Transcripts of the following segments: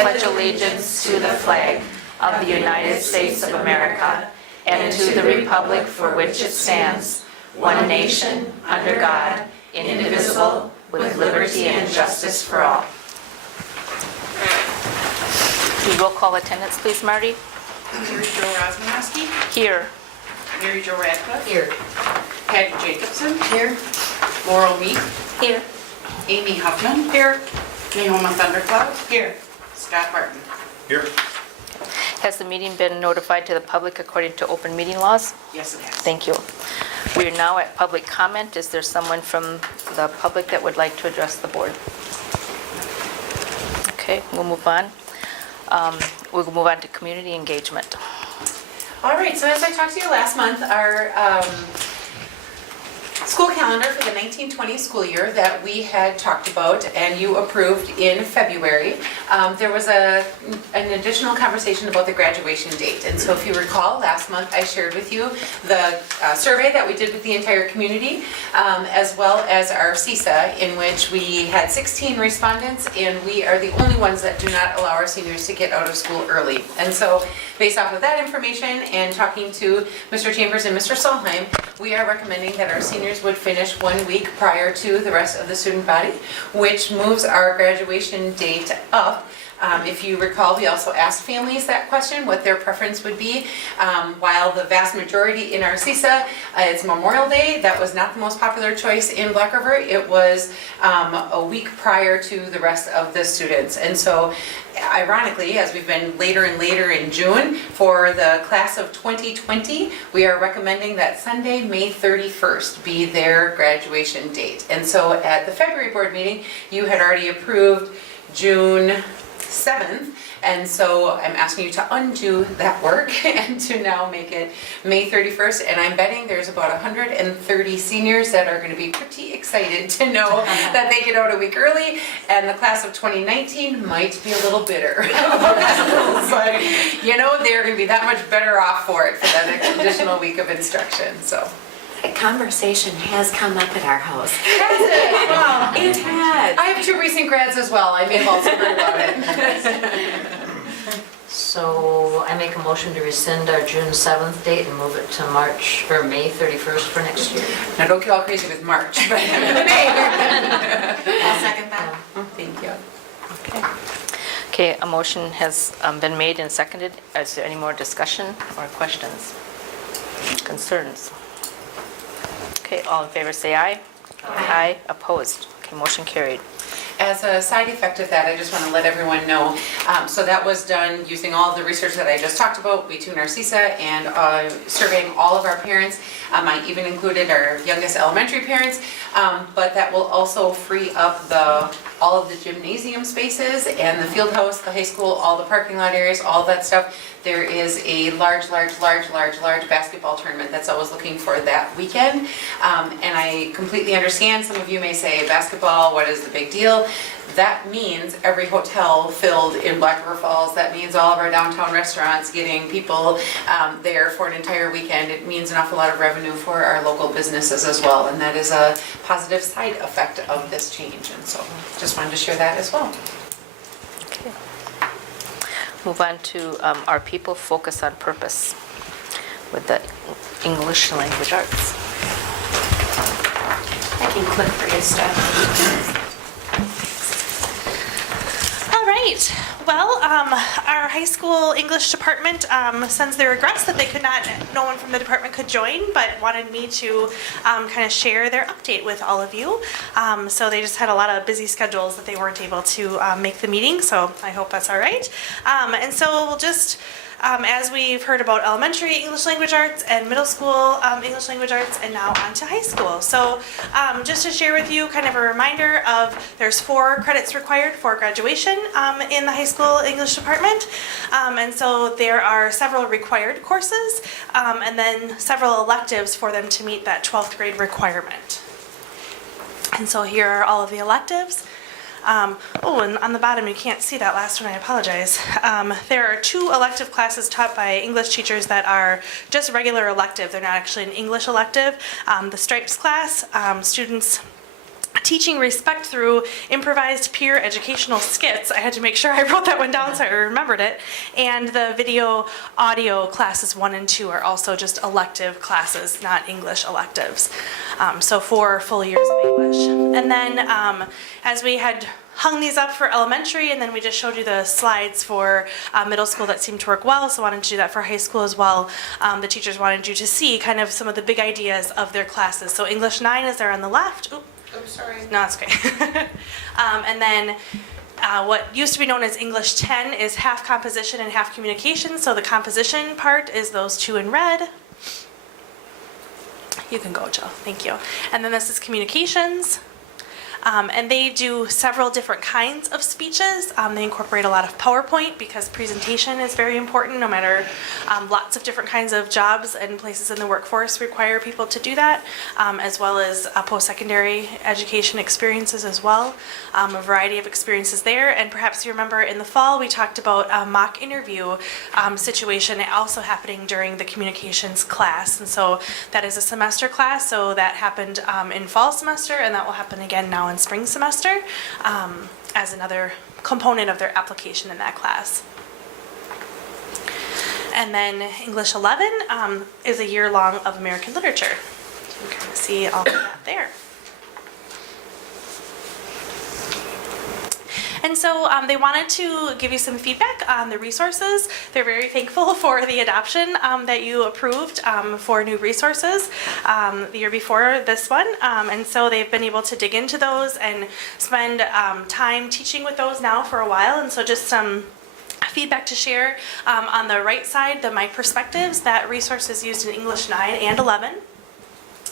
pledge allegiance to the flag of the United States of America and to the republic for which it stands, one nation, under God, indivisible, with liberty and justice for all. Do roll call attendance, please, Marty? Mary Jo Rosmanowski. Here. Mary Jo Radcliffe. Here. Patty Jacobson. Here. Laurel Meek. Here. Amy Huffman. Here. Naoma Thundercloud. Here. Scott Barton. Here. Has the meeting been notified to the public according to open meeting laws? Yes, it has. Thank you. We are now at public comment. Is there someone from the public that would like to address the board? Okay, we'll move on. We'll move on to community engagement. All right, so as I talked to you last month, our school calendar for the 1920 school year that we had talked about and you approved in February, there was an additional conversation about the graduation date. And so if you recall, last month I shared with you the survey that we did with the entire community, as well as our CISA, in which we had 16 respondents, and we are the only ones that do not allow our seniors to get out of school early. And so based off of that information and talking to Mr. Chambers and Mr. Solheim, we are recommending that our seniors would finish 1 week prior to the rest of the student body, which moves our graduation date up. If you recall, we also asked families that question, what their preference would be. While the vast majority in our CISA, it's Memorial Day, that was not the most popular choice in Black River. It was a week prior to the rest of the students. And so, ironically, as we've been later and later in June, for the class of 2020, we are recommending that Sunday, May 31st, be their graduation date. And so at the February board meeting, you had already approved June 7th, and so I'm asking you to undo that work and to now make it May 31st, and I'm betting there's about 130 seniors that are going to be pretty excited to know that they get out a week early, and the class of 2019 might be a little bitter. But you know, they're going to be that much better off for it, for that additional week of instruction. So. A conversation has come up at our house. Has it? Wow. It has. I have 2 recent grads as well. I may have also heard about it. So I make a motion to rescind our June 7th date and move it to May 31st for next year. Now don't get all crazy with March, but May. I'll second that. Thank you. Okay, a motion has been made and seconded. Is there any more discussion or questions, concerns? Okay, all in favor say aye. Aye. Opposed? Okay, motion carried. As a side effect of that, I just want to let everyone know, so that was done using all of the research that I just talked about between our CISA and surveying all of our parents. I even included our youngest elementary parents, but that will also free up all of the gymnasium spaces and the field house, the high school, all the parking lot areas, all that stuff. There is a large basketball tournament that's always looking for that weekend. And I completely understand, some of you may say, basketball, what is the big deal? That means every hotel filled in Black River Falls. That means all of our downtown restaurants getting people there for an entire weekend. It means an awful lot of revenue for our local businesses as well. And that is a positive side effect of this change. And so just wanted to share that as well. Okay. Move on to our people focus on purpose with the English language arts. I can click for you stuff. All right. Well, our high school English department sends their regrets that no one from the department could join, but wanted me to kind of share their update with all of you. So they just had a lot of busy schedules that they weren't able to make the meeting, so I hope that's all right. And so we'll just as we've heard about elementary English language arts and middle school English language arts, and now on to high school. So just to share with you kind of a reminder of, there's 4 credits required for graduation in the high school English department. And so there are several required courses and then several electives for them to meet that 12th grade requirement. And so here are all of the electives. And on the bottom, you can't see that last one, I apologize. There are 2 elective classes taught by English teachers that are just regular elective. They're not actually an English elective. The Stripes class, students teaching respect through improvised peer educational skits. I had to make sure I wrote that one down so I remembered it. And the video audio classes 1 and 2 are also just elective classes, not English electives. So 4 full years of English. And then as we had hung these up for elementary, and then we just showed you the slides for middle school that seemed to work well, so wanted to do that for high school as well. The teachers wanted you to see kind of some of the big ideas of their classes. So English 9 is there on the left. Oops, sorry. No, it's okay. And then what used to be known as English 10 is half composition and half communication. So the composition part is those 2 in red. You can go, Jill. Thank you. And then this is communications. And they do several different kinds of speeches. They incorporate a lot of PowerPoint because presentation is very important, no matter lots of different kinds of jobs and places in the workforce require people to do that, as well as post-secondary education experiences as well, a variety of experiences there. And perhaps you remember in the fall we talked about a mock interview situation also happening during the communications class. And so that is a semester class, so that happened in fall semester, and that will happen again now in spring semester as another component of their application in that class. And then English 11 is a year long of American literature. So you can kind of see all of that there. And so they wanted to give you some feedback on the resources. They're very thankful for the adoption that you approved for new resources the year before this one. And so they've been able to dig into those and spend time teaching with those now for a while. And so just some feedback to share. On the right side, the My Perspectives, that resource is used in English 9 and 11.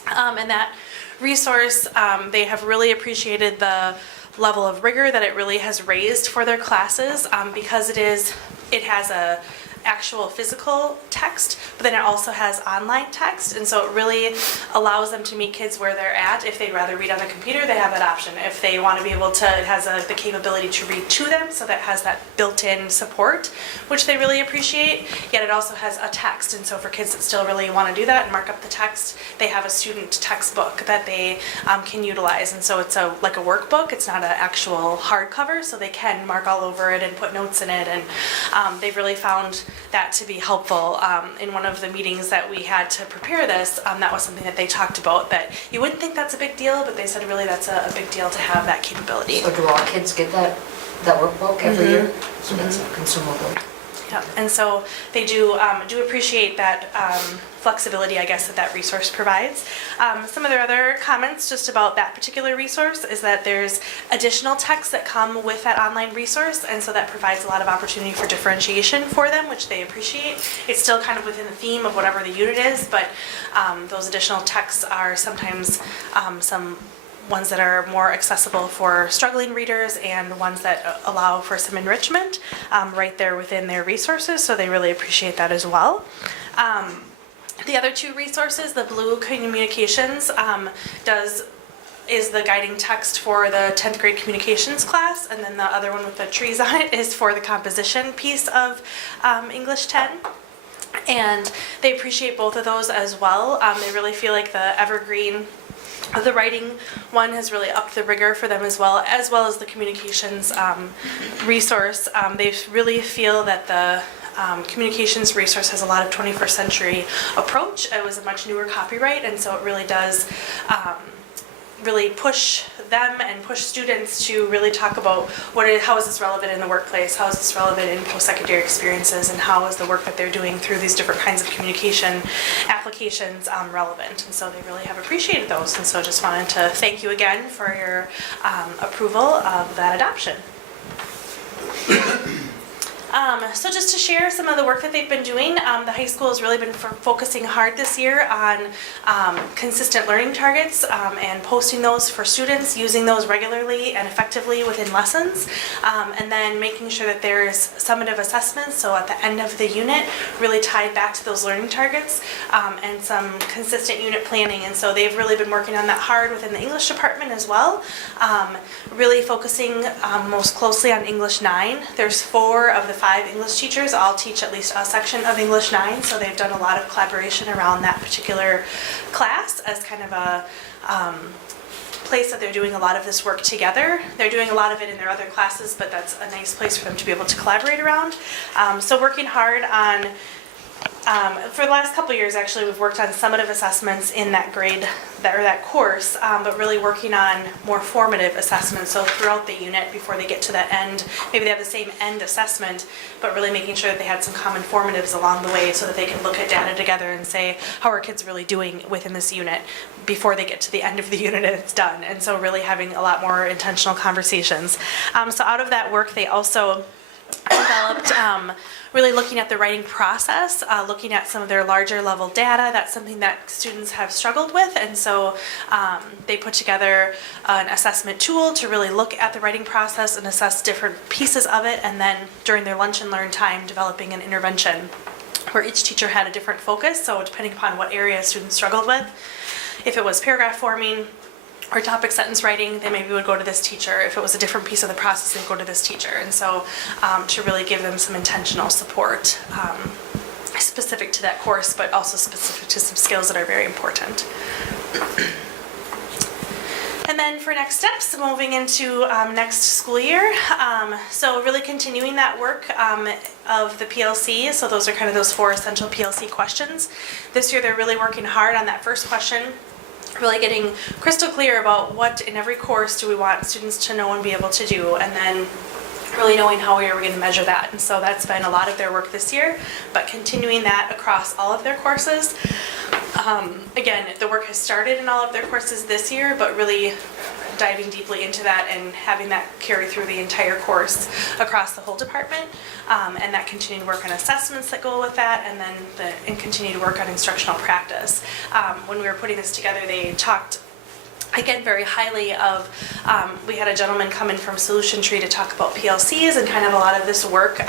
And that resource, they have really appreciated the level of rigor that it really has raised for their classes because it has a actual physical text, but then it also has online text, and so it really allows them to meet kids where they're at. If they'd rather read on a computer, they have that option. If they want to be able to, it has the capability to read to them, so that has that built-in support, which they really appreciate, yet it also has a text, and so for kids that still really want to do that and mark up the text, they have a student textbook that they can utilize, and so it's like a workbook. It's not an actual hardcover, so they can mark all over it and put notes in it, and they've really found that to be helpful. In one of the meetings that we had to prepare this, that was something that they talked about, that you wouldn't think that's a big deal, but they said really that's a big deal to have that capability. So do all kids get that workbook every year? So that's a consumable. Yep. And so they do appreciate that flexibility, I guess, that resource provides. Some of their other comments just about that particular resource is that there's additional texts that come with that online resource, and so that provides a lot of opportunity for differentiation for them, which they appreciate. It's still kind of within the theme of whatever the unit is, but those additional texts are sometimes some ones that are more accessible for struggling readers and ones that allow for some enrichment right there within their resources, so they really appreciate that as well. The other 2 resources, the blue communications is the guiding text for the 10th grade communications class, and then the other one with the trees on it is for the composition piece of English 10. And they appreciate both of those as well. They really feel like the evergreen the writing one has really upped the rigor for them as well as the communications resource. They really feel that the communications resource has a lot of 21st century approach. It was a much newer copyright, and so it really does really push them and push students to really talk about how is this relevant in the workplace, how is this relevant in post-secondary experiences, and how is the work that they're doing through these different kinds of communication applications relevant. And so they really have appreciated those, and so just wanted to thank you again for your approval of that adoption. So just to share some of the work that they've been doing, the high school has really been focusing hard this year on consistent learning targets and posting those for students, using those regularly and effectively within lessons, and then making sure that there's summative assessments, so at the end of the unit, really tied back to those learning targets, and some consistent unit planning. And so they've really been working on that hard within the English department as well, really focusing most closely on English 9. There's 4 of the 5 English teachers all teach at least a section of English 9, so they've done a lot of collaboration around that particular class as kind of a place that they're doing a lot of this work together. They're doing a lot of it in their other classes, but that's a nice place for them to be able to collaborate around. So working hard on, for the last couple of years, actually, we've worked on summative assessments in that grade, that course, but really working on more formative assessments. So throughout the unit, before they get to that end, maybe they have the same end assessment, but really making sure that they had some common formatives along the way so that they can look at data together and say, how are kids really doing within this unit before they get to the end of the unit and it's done. And so really having a lot more intentional conversations. So out of that work, they also developed really looking at the writing process, looking at some of their larger level data. That's something that students have struggled with, and so they put together an assessment tool to really look at the writing process and assess different pieces of it, and then during their lunch and learn time, developing an intervention where each teacher had a different focus, so depending upon what area students struggled with. If it was paragraph forming, or topic sentence writing, they maybe would go to this teacher. If it was a different piece of the process, they'd go to this teacher. And so to really give them some intentional support specific to that course, but also specific to some skills that are very important. And then for next steps, moving into next school year, so really continuing that work of the PLC. So those are kind of those 4 essential PLC questions. This year they're really working hard on that first question, really getting crystal clear about what in every course do we want students to know and be able to do, and then really knowing how we are going to measure that. And so that's been a lot of their work this year, but continuing that across all of their courses. Again, the work has started in all of their courses this year, but really diving deeply into that and having that carry through the entire course across the whole department, and that continued work on assessments that go with that, and then continued work on instructional practice. When we were putting this together, they talked again very highly of, we had a gentleman come in from Solution Tree to talk about PLCs and kind of a lot of this work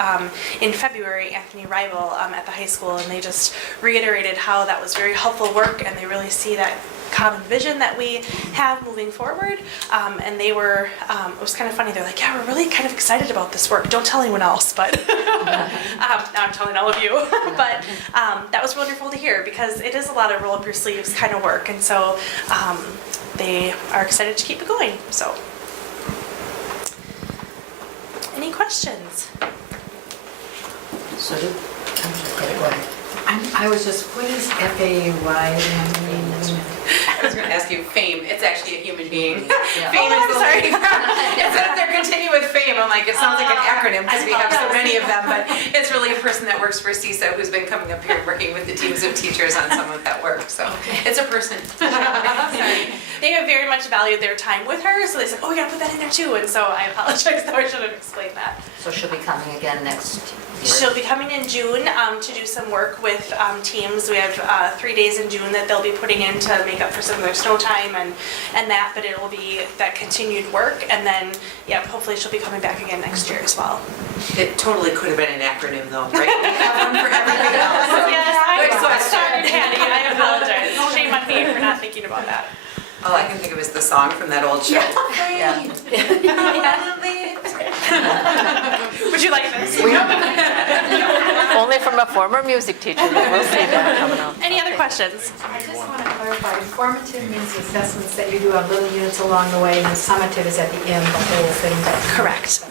in February, Anthony Rival at the high school, and they just reiterated how that was very helpful work, and they really see that common vision that we have moving forward, and they were, it was kind of funny, they're like, yeah, we're really kind of excited about this work, don't tell anyone else, but now I'm telling all of you, but that was wonderful to hear, because it is a lot of roll up your sleeves kind of work, and so they are excited to keep it going. So any questions? So I was just, what is FAY? I was going to ask you fame. It's actually a human being. Yeah. Fame is the sorry. lady. Instead of they're continue with fame, I'm like, it sounds like an acronym because we have so many of them, but it's really a person that works for CISA who's been coming up here and working with the teams of teachers on some of that work. So it's a person. Sorry. They have very much valued their time with her, so they said, oh, we gotta put that in there too, and so I apologize, though I should have explained that. So she'll be coming again next year? She'll be coming in June to do some work with teams. We have 3 days in June that they'll be putting in to make up for some of their snow time and that, but it will be that continued work, and then, yeah, hopefully she'll be coming back again next year as well. It totally could have been an acronym though, right? We have one for everything else. Yes, Good I'm question. sorry, Patty, I apologize. Shame on me for not thinking about that. All I can think of is the song from that old show. Yeah. Would you like this? Only from a former music teacher, but we'll see that coming up. Any other questions? I just want to clarify, formative means the assessments that you do on little units along the way, and summative is at the end, the whole thing. Correct.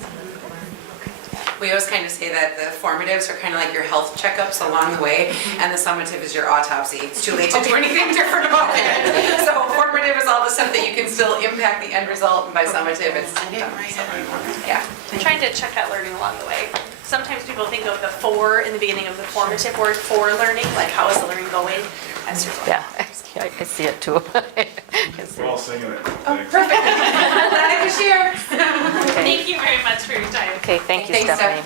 We always kind of say that the formatives are kind of like your health checkups along the way, and the summative is your autopsy. It's too late to do anything different about it. So formative is all the stuff that you can still impact the end result, and by summative, it's done. Yeah. Trying to check that learning along the way. Sometimes people think of the for in the beginning of the formative word for learning, like how is the learning going as you're going. Yeah, I see it too. We're all singing it. Oh, Thanks. perfect. Glad to share. Thank you very much for your time. Okay, thank you, Thanks, Stephanie.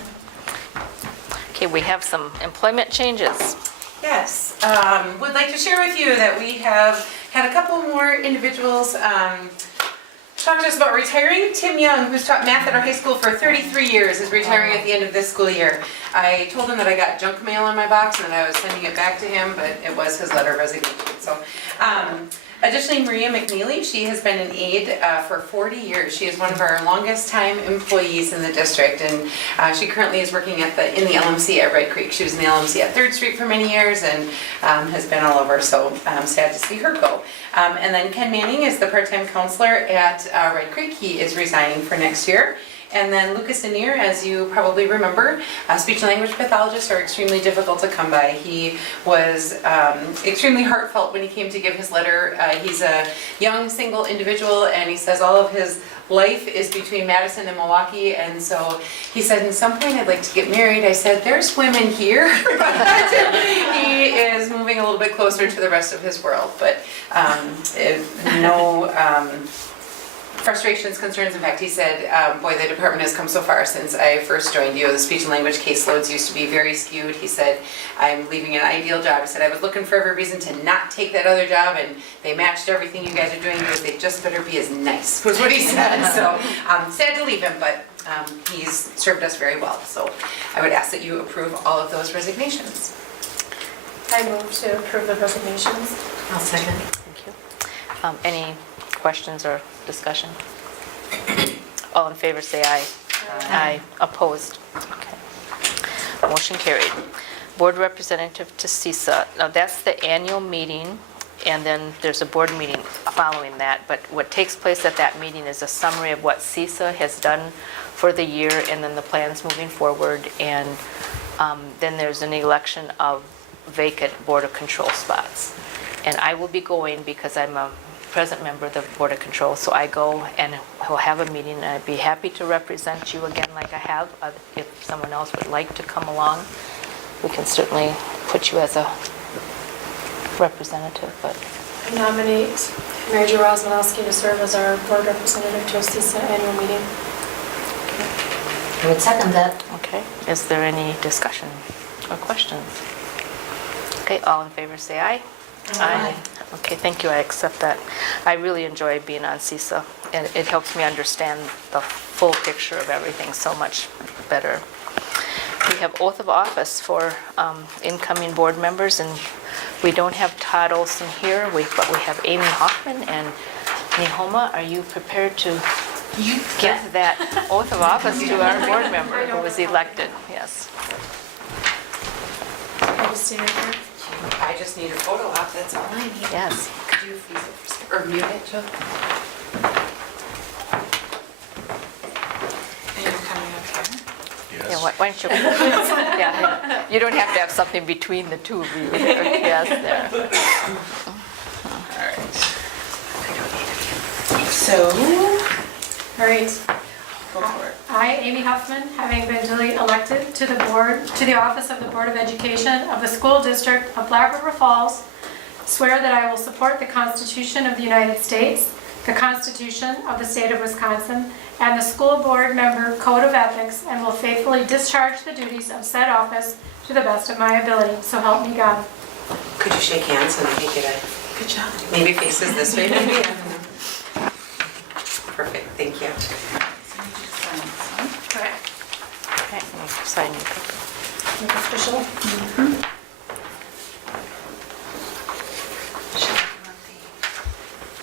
Okay, we have some employment changes. Yes, would like to share with you that we have had a couple more individuals talk to us about retiring. Tim Young, who's taught math at our high school for 33 years, is retiring at the end of this school year. I told him that I got junk mail in my box and that I was sending it back to him, but it was his letter of resignation. So Additionally, Maria McNeely, she has been an aide for 40 years. She is one of our longest time employees in the district, and she currently is working in the LMC at Red Creek. She was in the LMC at 3rd Street for many years and has been all over, so I'm sad to see her go. And then Ken Manning is the part-time counselor at Red Creek. He is resigning for next year. And then Lucas Anir, as you probably remember, speech and language pathologists are extremely difficult to come by. He was extremely heartfelt when he came to give his letter. He's a young single individual, and he says all of his life is between Madison and Milwaukee, and so he said, at some point I'd like to get married. I said, there's women here. He is moving a little bit closer to the rest of his world, but no frustrations, concerns. In fact, he said, boy, the department has come so far since I first joined you. The speech and language caseloads used to be very skewed. He said, I'm leaving an ideal job. He said, I was looking for every reason to not take that other job, and they matched everything you guys are doing. They just better be as nice, was what he said. So sad to leave him, but he's served us very well. So I would ask that you approve all of those resignations. I move to approve the resignations. I'll second. Thank you. Any questions or discussion? All in favor, say aye. Aye. Opposed? Okay. Motion carried. Board representative to CISA. Now, that's the annual meeting, and then there's a board meeting following that. But what takes place at that meeting is a summary of what CISA has done for the year, and then the plans moving forward. And then there's an election of vacant Board of Control spots. And I will be going because I'm a present member of the Board of Control, so I go and we'll have a meeting, and I'd be happy to represent you again like I have. If someone else would like to come along, we can certainly put you as a representative, but I nominate Mary Jo Rosmanowski to serve as our board representative to a CISA annual meeting. I would second that. okay. Is there any discussion or questions? Okay, all in favor say aye. Aye. Okay, thank you, I accept that. I really enjoy being on CISA, and it helps me understand the full picture of everything so much better. We have oath of office for incoming board members, and we don't have Todd Olson here, but we have Amy Hoffman and Nehoma. Are you prepared to give that oath of office to our board member who was elected? Yes. I just stand here. I just need a photo op, that's all I need. Yes. Could you freeze it for a second, or mute it, Jill? And you're coming up here. Yeah, why don't you, yeah, you don't have to have something between the two of you. Yes, there. So, All right. go for it. I, Amy Huffman, having been duly elected to the office of the Board of Education of the School District of Black River Falls, swear that I will support the Constitution of the United States, the Constitution of the State of Wisconsin, and the School Board Member Code of Ethics, and will faithfully discharge the duties of said office to the best of my ability. So help me God. Could you shake hands and maybe get a, Good job. maybe faces this way, maybe? I don't know. Perfect, thank you. So you just sign this one. Okay. Okay, let me sign your paper. Make it official. Should I want the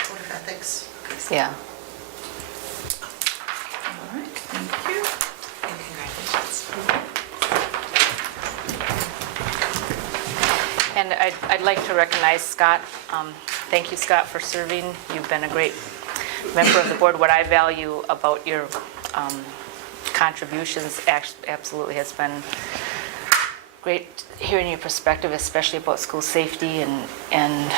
Code of Ethics? Yeah. All right, thank you. And congratulations. And I'd like to recognize Scott. Thank you, Scott, for serving. You've been a great member of the board. What I value about your contributions absolutely has been great hearing your perspective, especially about school safety, and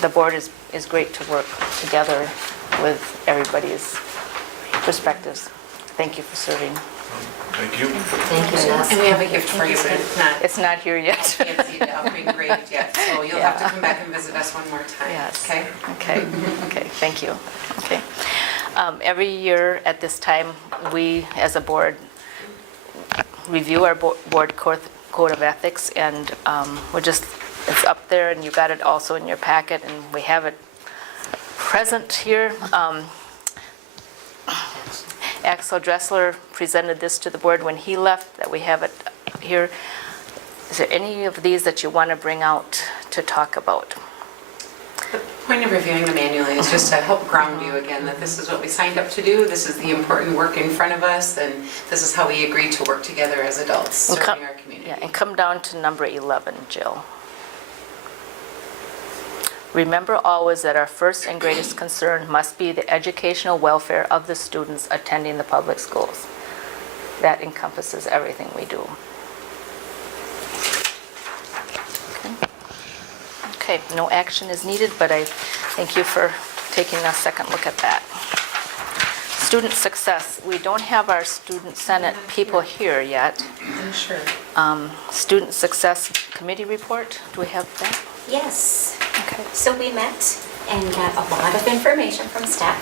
the board is great to work together with everybody's perspectives. Thank you for serving. Thank you. Thank you, Jess. And we have a gift for you, but It's not here yet. can't see it up engraved yet, so you'll have to come back and visit us one more time. Yes. Okay? Okay, thank you. Okay. Every year at this time, we, as a board, review our board code of ethics, and it's up there, and you got it also in your packet, and we have it present here. Axel Dressler presented this to the board when he left, that we have it here. Is there any of these that you want to bring out to talk about? Point of reviewing the manual is just to help ground you again, that this is what we signed up to do, this is the important work in front of us, and this is how we agreed to work together as adults And serving our community. Yeah, and come down to number 11, Jill. Remember always that our first and greatest concern must be the educational welfare of the students attending the public schools. That encompasses everything we do. Okay, no action is needed, but I thank you for taking a second look at that. Student success, we don't have our student senate people here yet. Sure. Student success committee report, do we have that? Yes. Okay. So we met and got a lot of information from staff.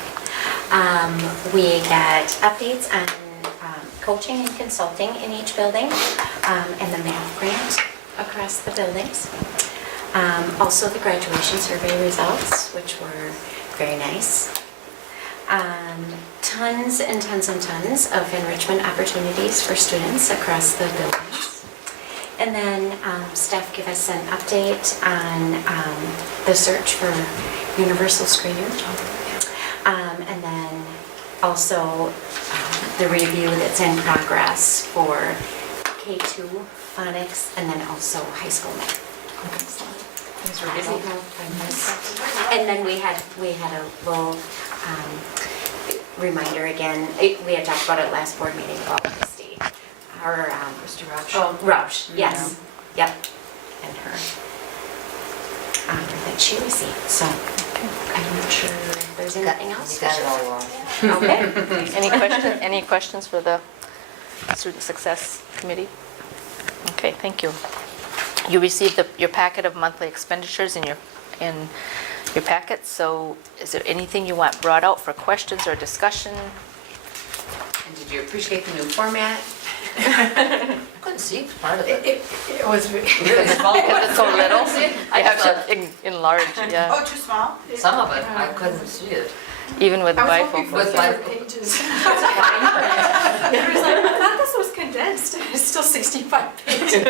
We got updates on coaching and consulting in each building, and the math grant across the buildings. Also the graduation survey results, which were very nice. Tons and tons and tons of enrichment opportunities for students across the buildings. And then staff give us an update on the search for universal screener. And then also the review that's in progress for K2 phonics and then also high school math. And then we had a little reminder again, we had talked about it last board meeting about Christy. Our, Mr. Rouch. oh, Rouch, yes, yep, and her, that she received, so I'm not sure if there's anything else. You got it all wrong. Okay. Any questions for the student success committee? Okay, thank you. You received your packet of monthly expenditures in your packet, so is there anything you want brought out for questions or discussion? And did you appreciate the new format? I couldn't see part of it. It was really Really small. Because it's so little, I you have thought- to enlarge, yeah, Oh, too small? Some of it, I couldn't see it. even with I was hoping bifocal. for With fewer bifocal. pages. I was like, I thought this was condensed. It's still 65 pages.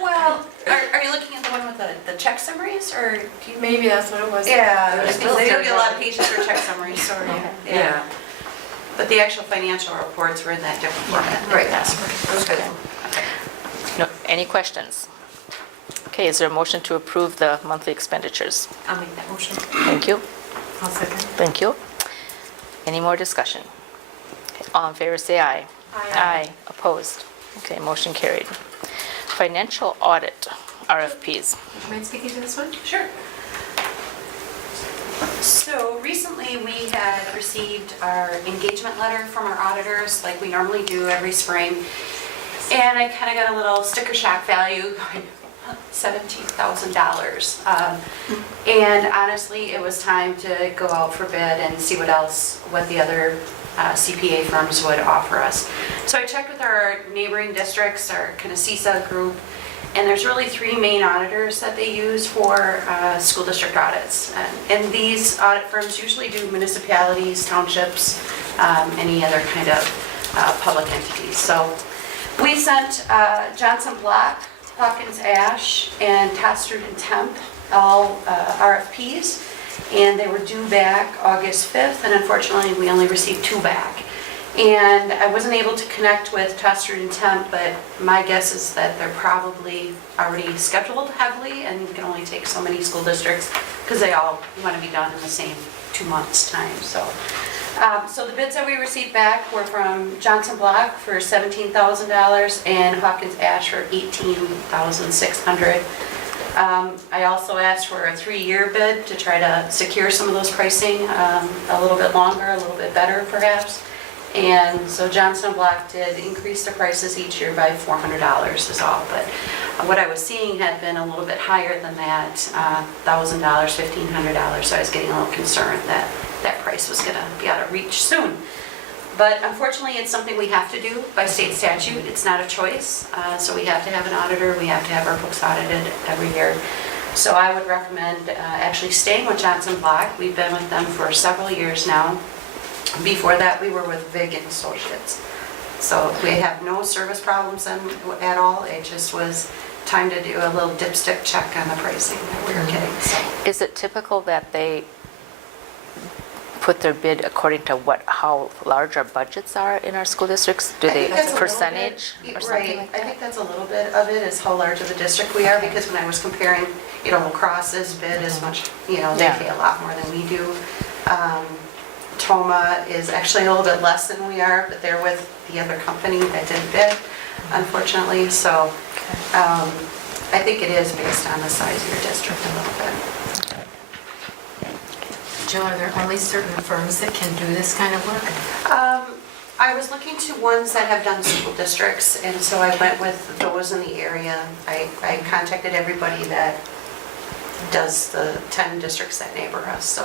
Well, are you looking at the one with the check summaries, or do you? Maybe that's what it was. Yeah, There's because still they don't get a lot of some- pages for check summaries, sorry. Yeah. But the actual financial reports were in that different format. Right. That's Okay. No, any questions? Okay, is there a motion to approve the monthly expenditures? I'll make that motion. Thank you, I'll second. thank you. Any more discussion? Okay, all in favor, say aye. Aye. Opposed? Okay, motion carried. Financial audit, RFPs. Would you mind speaking to this one? Sure. So recently, we had received our engagement letter from our auditors, like we normally do every spring. And I kind of got a little sticker shock value, going, $17,000. And honestly, it was time to go out for bid and see what the other CPA firms would offer us. So I checked with our neighboring districts, our kind of CISA group, and there's really three main auditors that they use for school district audits. And these audit firms usually do municipalities, townships, any other kind of public entities. So we sent Johnson Block, Hawkins Ash, and Tosterd and Temp all RFPs, and they were due back August 5th, and unfortunately, we only received 2 back. And I wasn't able to connect with Tosterd and Temp, but my guess is that they're probably already scheduled heavily and can only take so many school districts because they all want to be done in the same 2 months' time. So the bids that we received back were from Johnson Block for $17,000 and Hawkins Ash for $18,600. I also asked for a 3-year bid to try to secure some of those pricing a little bit longer, a little bit better perhaps. And so Johnson Block did increase the prices each year by $400 is all. But what I was seeing had been a little bit higher than that, $1,000, $1,500. So I was getting a little concerned that that price was going to be out of reach soon. But unfortunately, it's something we have to do by state statute. It's not a choice. So we have to have an auditor. We have to have our books audited every year. So I would recommend actually staying with Johnson Block. We've been with them for several years now. Before that, we were with Vig and Associates. So we have no service problems at all. It just was time to do a little dipstick check on the pricing that we were getting, so. Is it typical that they put their bid according to how large our budgets are in our school districts? Do I they think that's a little percentage bit- or something right. like I that? think that's a little bit of it, is how large of a district we are, because when I was comparing, lacrosse's bid is much, they Yeah. pay a lot more than we do. Toma is actually a little bit less than we are, but they're with the other company that didn't bid, unfortunately, so I think it is based on the size of your district a little bit. Jill, are there only certain firms that can do this kind of work? I was looking to ones that have done school districts, and so I went with those in the area. I contacted everybody that does the 10 districts that neighbor us, so.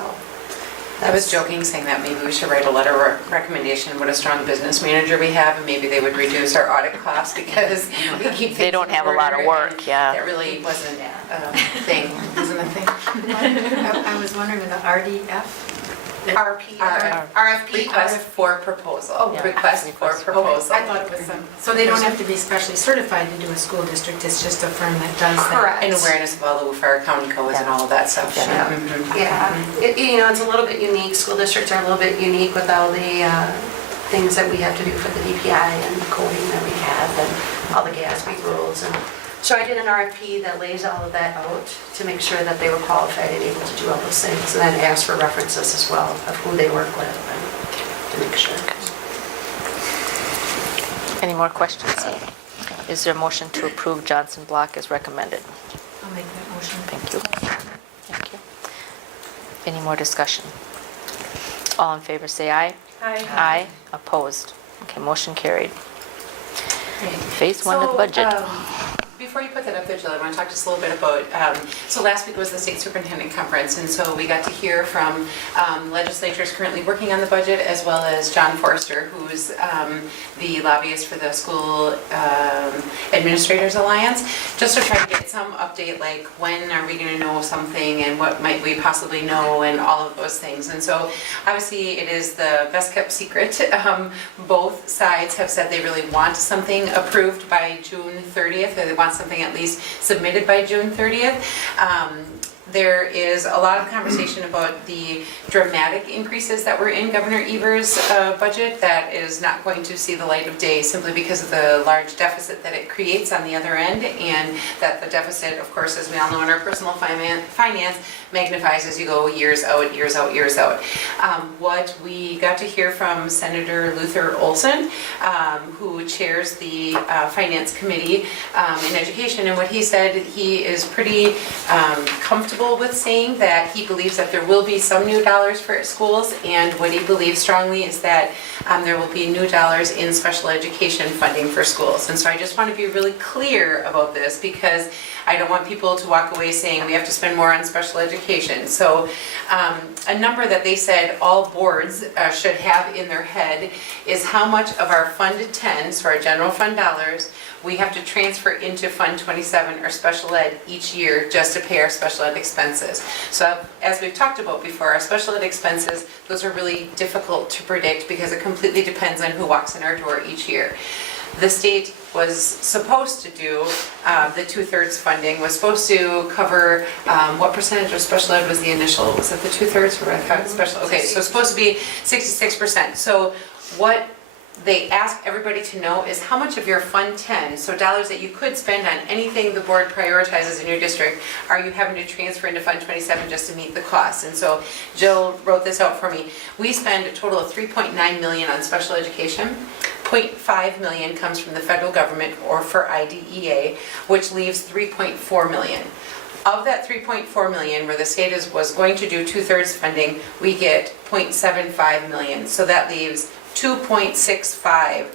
I was joking, saying that maybe we should write a letter of recommendation, what a strong business manager we have, and maybe they would reduce our audit costs because we keep things They don't in have a lot of order, work, and yeah. That really wasn't a thing, wasn't a thing. I was wondering, the RDF? RFP. Request for proposal, request for proposal. I thought it was some, so they don't have to be specially certified to do a school district, it's just a firm that does that? Correct. And awareness of all the fire county codes and all of that stuff. Yeah. Mhm. Yeah, it's a little bit unique. School districts are a little bit unique with all the things that we have to do for the DPI and the coding that we have and all the GASB rules. And so I did an RFP that lays all of that out to make sure that they were qualified and able to do all those things. And then ask for references as well of who they work with and to make sure. Any more questions? Is there a motion to approve Johnson Block as recommended? I'll make that motion. Thank you. Thank you. Any more discussion? All in favor, say aye. Aye. Aye. Opposed? Okay, motion carried. Phase one of the So, budget. Before you put that up there, Jill, I want to talk just a little bit about, so last week was the state superintendent conference, and so we got to hear from legislators currently working on the budget, as well as John Forster, who's the lobbyist for the School Administrators Alliance, just to try to get some update, like when are we going to know something, and what might we possibly know, and all of those things. And so obviously it is the best kept secret. Both sides have said they really want something approved by June 30th, or they want something at least submitted by June 30th. There is a lot of conversation about the dramatic increases that were in Governor Evers' budget that is not going to see the light of day simply because of the large deficit that it creates on the other end, and that the deficit, of course, as we all know in our personal finance, magnifies as you go years out, years out, years out. What we got to hear from Senator Luther Olson, who chairs the Finance Committee in Education, and what he said, he is pretty comfortable with saying that he believes that there will be some new dollars for schools, and what he believes strongly is that there will be new dollars in special education funding for schools. And so I just want to be really clear about this, because I don't want people to walk away saying we have to spend more on special education. So a number that they said all boards should have in their head is how much of our Fund 10, so our general fund dollars, we have to transfer into Fund 27 or special ed each year just to pay our special ed expenses. So as we've talked about before, our special ed expenses, those are really difficult to predict because it completely depends on who walks in our door each year. The state was supposed to do, the 2/3 funding was supposed to cover, what percentage of special ed was the initial? Was it the 2/3 or I thought special? Okay, so it's supposed to be 66%. So what they ask everybody to know is how much of your Fund 10, so dollars that you could spend on anything the board prioritizes in your district, are you having to transfer into Fund 27 just to meet the costs? And so Jill wrote this out for me. We spend a total of $3.9 million on special education. $0.5 million comes from the federal government or for IDEA, which leaves $3.4 million. Of that $3.4 million, where the state was going to do 2/3 funding, we get $0.75 million. So that leaves $2.65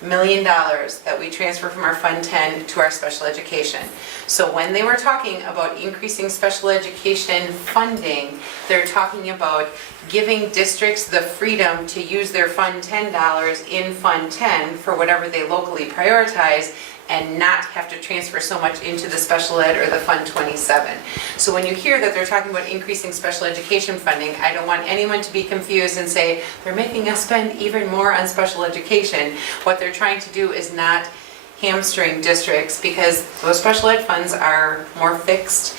million that we transfer from our Fund 10 to our special education. So when they were talking about increasing special education funding, they're talking about giving districts the freedom to use their Fund 10 dollars in Fund 10 for whatever they locally prioritize, and not have to transfer so much into the special ed or the Fund 27. So when you hear that they're talking about increasing special education funding, I don't want anyone to be confused and say, they're making us spend even more on special education. What they're trying to do is not hamstring districts because those special ed funds are more fixed.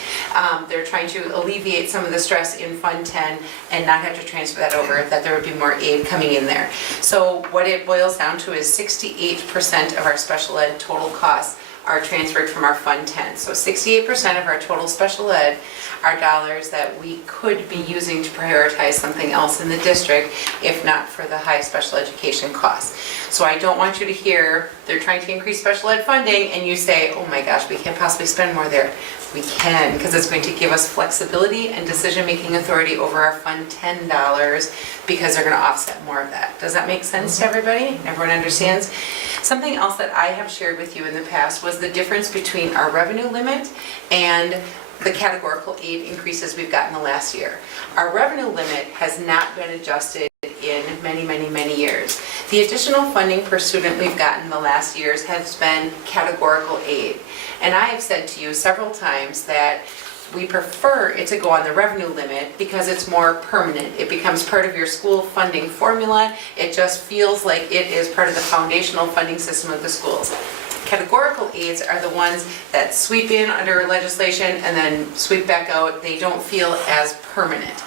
They're trying to alleviate some of the stress in Fund 10 and not have to transfer that over, that there would be more aid coming in there. So what it boils down to is 68% of our special ed total costs are transferred from our Fund 10. So 68% of our total special ed are dollars that we could be using to prioritize something else in the district if not for the high special education costs. So I don't want you to hear they're trying to increase special ed funding and you say, oh my gosh, we can't possibly spend more there. We can, because it's going to give us flexibility and decision-making authority over our Fund 10 dollars because they're going to offset more of that. Does that make sense to everybody? Everyone understands? Something else that I have shared with you in the past was the difference between our revenue limit and the categorical aid increases we've gotten the last year. Our revenue limit has not been adjusted in many years. The additional funding per student we've gotten the last years has been categorical aid. And I have said to you several times that we prefer it to go on the revenue limit because it's more permanent. It becomes part of your school funding formula. It just feels like it is part of the foundational funding system of the schools. Categorical aids are the ones that sweep in under legislation and then sweep back out. They don't feel as permanent.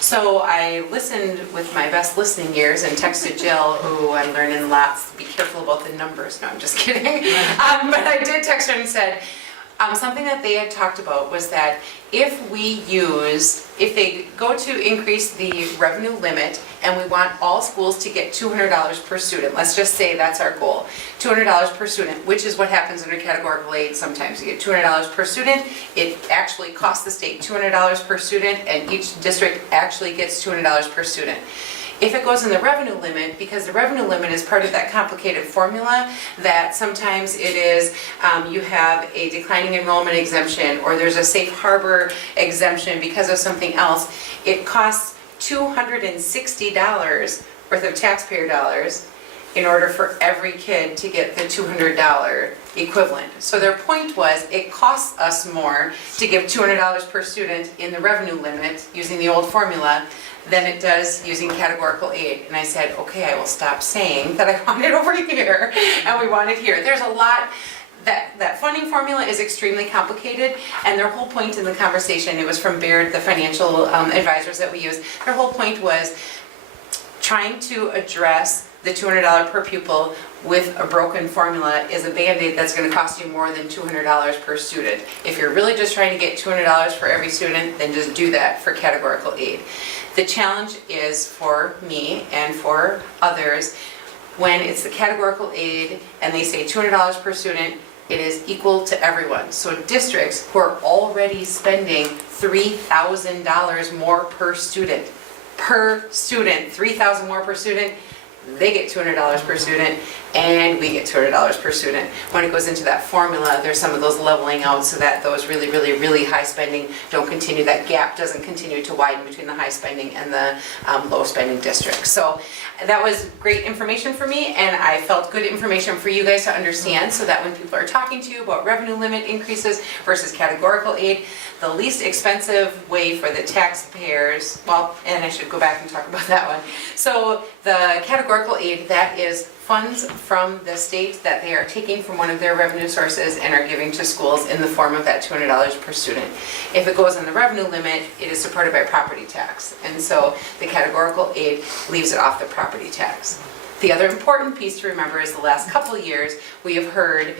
So I listened with my best listening ears and texted Jill, who I'm learning lots, be careful about the numbers. No, I'm just kidding. But I did text her and said, something that they had talked about was that if they go to increase the revenue limit and we want all schools to get $200 per student, let's just say that's our goal, $200 per student, which is what happens under categorical aid sometimes. You get $200 per student, it actually costs the state $200 per student and each district actually gets $200 per student. If it goes in the revenue limit, because the revenue limit is part of that complicated formula that sometimes it is you have a declining enrollment exemption or there's a safe harbor exemption because of something else, it costs $260 worth of taxpayer dollars in order for every kid to get the $200 equivalent. So their point was it costs us more to give $200 per student in the revenue limit using the old formula than it does using categorical aid. And I said, okay, I will stop saying that I want it over here and we want it here. There's a lot, that funding formula is extremely complicated, and their whole point in the conversation, it was from Baird, the financial advisors that we use, their whole point was trying to address the $200 per pupil with a broken formula is a Band-Aid that's going to cost you more than $200 per student. If you're really just trying to get $200 for every student, then just do that for categorical aid. The challenge is for me and for others, when it's the categorical aid and they say $200 per student, it is equal to everyone. So districts who are already spending $3,000 more per student, $3,000 more per student, they get $200 per student and we get $200 per student. When it goes into that formula, there's some of those leveling out so that those really high spending don't continue, that gap doesn't continue to widen between the high spending and the low spending districts. So that was great information for me, and I felt good information for you guys to understand so that when people are talking to you about revenue limit increases versus categorical aid, the least expensive way for the taxpayers, well, and I should go back and talk about that one. So the categorical aid, that is funds from the state that they are taking from one of their revenue sources and are giving to schools in the form of that $200 per student. If it goes on the revenue limit, it is supported by property tax. And so the categorical aid leaves it off the property tax. The other important piece to remember is the last couple of years, we have heard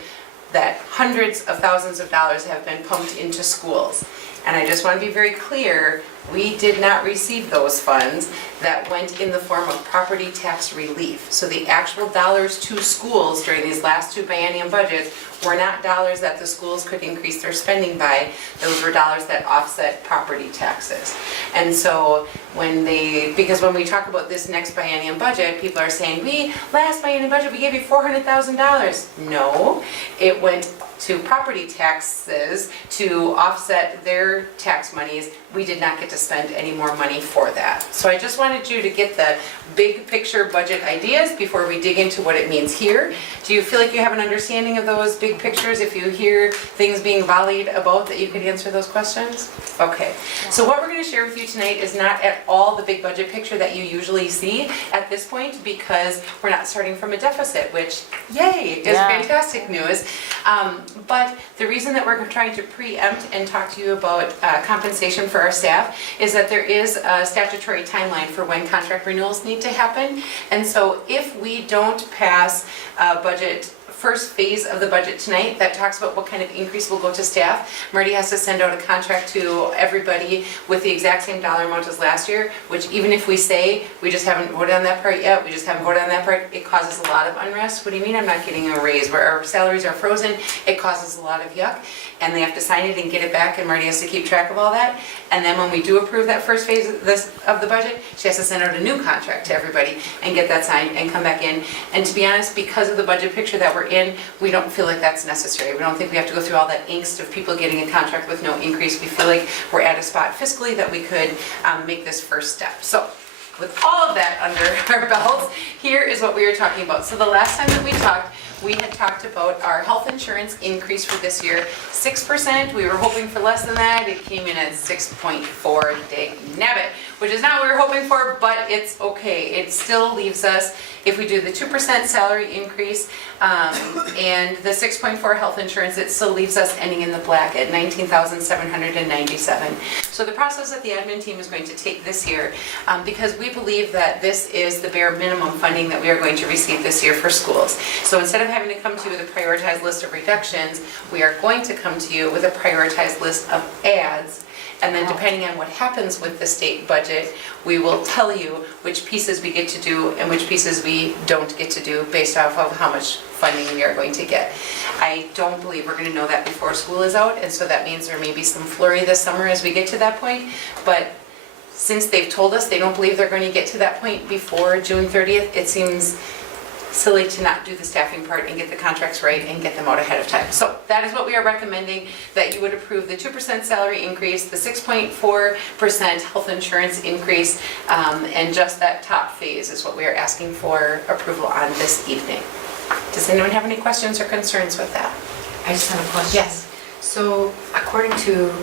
that hundreds of thousands of dollars have been pumped into schools. And I just want to be very clear, we did not receive those funds that went in the form of property tax relief. So the actual dollars to schools during these last two biennium budgets were not dollars that the schools could increase their spending by. Those were dollars that offset property taxes. And so because when we talk about this next biennium budget, people are saying, last biennium budget, we gave you $400,000. No, it went to property taxes to offset their other tax monies, we did not get to spend any more money for that. So I just wanted you to get the big picture budget ideas before we dig into what it means here. Do you feel like you have an understanding of those big pictures? If you hear things being volleyed about, that you could answer those questions? Okay. So what we're going to share with you tonight is not at all the big budget picture that you usually see at this point, because we're not starting from a deficit, which, yay, is fantastic news. But the reason that we're trying to preempt and talk to you about compensation for our staff is that there is a statutory timeline for when contract renewals need to happen. And so if we don't pass a budget, first phase of the budget tonight that talks about what kind of increase will go to staff, Marty has to send out a contract to everybody with the exact same dollar amount as last year, which even if we say we just haven't voted on that part yet, we just haven't voted on that part, it causes a lot of unrest. What do you mean I'm not getting a raise? Where our salaries are frozen, it causes a lot of yuck, and they have to sign it and get it back, and Marty has to keep track of all that. And then when we do approve that first phase of the budget, she has to send out a new contract to everybody and get that signed and come back in. And to be honest, because of the budget picture that we're in, we don't feel like that's necessary. We don't think we have to go through all that angst of people getting a contract with no increase. We feel like we're at a spot fiscally that we could make this first step. So with all of that under our belts, here is what we were talking about. So the last time that we had talked about our health insurance increase for this year, 6%. We were hoping for less than that. It came in at 6.4, dig nabbit, which is not what we were hoping for, but it's okay. It still leaves us, if we do the 2% salary increase and the 6.4 health insurance, it still leaves us ending in the black at $19,797. So the process that the admin team is going to take this year, because we believe that this is the bare minimum funding that we are going to receive this year for schools. So instead of having to come to you with a prioritized list of reductions, we are going to come to you with a prioritized list of adds. And then depending on what happens with the state budget, we will tell you which pieces we get to do and which pieces we don't get to do based off of how much funding we are going to get. I don't believe we're going to know that before school is out, and so that means there may be some flurry this summer as we get to that point. But since they've told us they don't believe they're going to get to that point before June 30th, it seems silly to not do the staffing part and get the contracts right and get them out ahead of time. So that is what we are recommending, that you would approve the 2% salary increase, the 6.4% health insurance increase, and just that top phase is what we are asking for approval on this evening. Does anyone have any questions or concerns with that? I just have a question. Yes. So according to,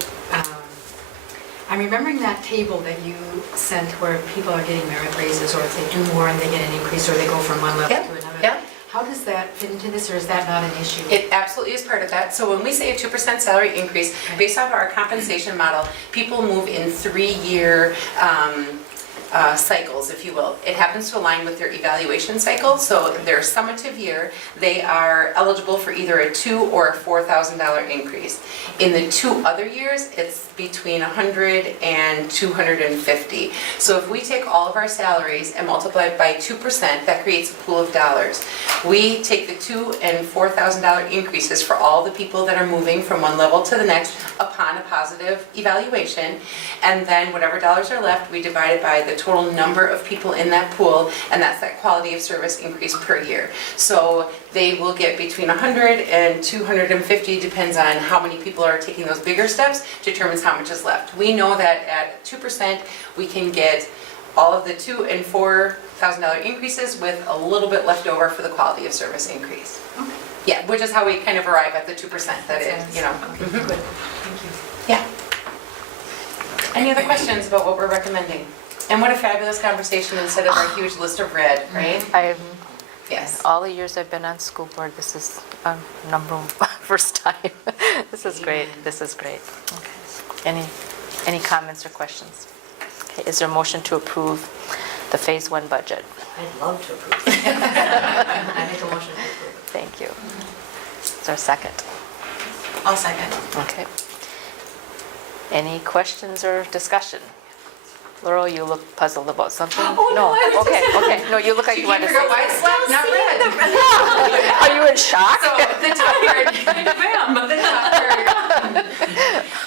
I'm remembering that table that you sent where people are getting merit raises, or if they do more and they get an increase, or they go from one level Yeah, to another. yeah. How does that fit into this, or is that not an issue? It absolutely is part of that. So when we say a 2% salary increase, based off our compensation model, people move in 3-year cycles, if you will. It happens to align with their evaluation cycle. So their summative year, they are eligible for either a $2,000 or a $4,000 increase. In the 2 other years, it's between $100 and $250. So if we take all of our salaries and multiply it by 2%, that creates a pool of dollars. We take the $2,000 and $4,000 increases for all the people that are moving from one level to the next upon a positive evaluation, and then whatever dollars are left, we divide it by the total number of people in that pool, and that's that quality of service increase per year. So they will get between 100 and 250, depends on how many people are taking those bigger steps, determines how much is left. We know that at 2%, we can get all of the $2,000 and $4,000 increases with a little bit left over for the quality of service increase. Okay. Yeah, which is how we kind of arrive at the 2%, that is, you know. Okay, Mhm. good. Thank you. Yeah. Any other questions about what we're recommending? And what a fabulous conversation instead of our huge list of red, right? Yes. All the years I've been on school board, this is first time. This is great. This is great. Okay. Any comments or questions? Okay. Is there a motion to approve the Phase 1 budget? I'd love to approve. I make a motion to approve. Thank you. Is there a second? I'll second. Okay. Any questions or discussion? Laurel, you look puzzled about something? Oh, no, I was Okay, okay. No, you look like She you can't want to figure say out why it's something. black, not red. Are you in shock? So the top part, kind of am, the top part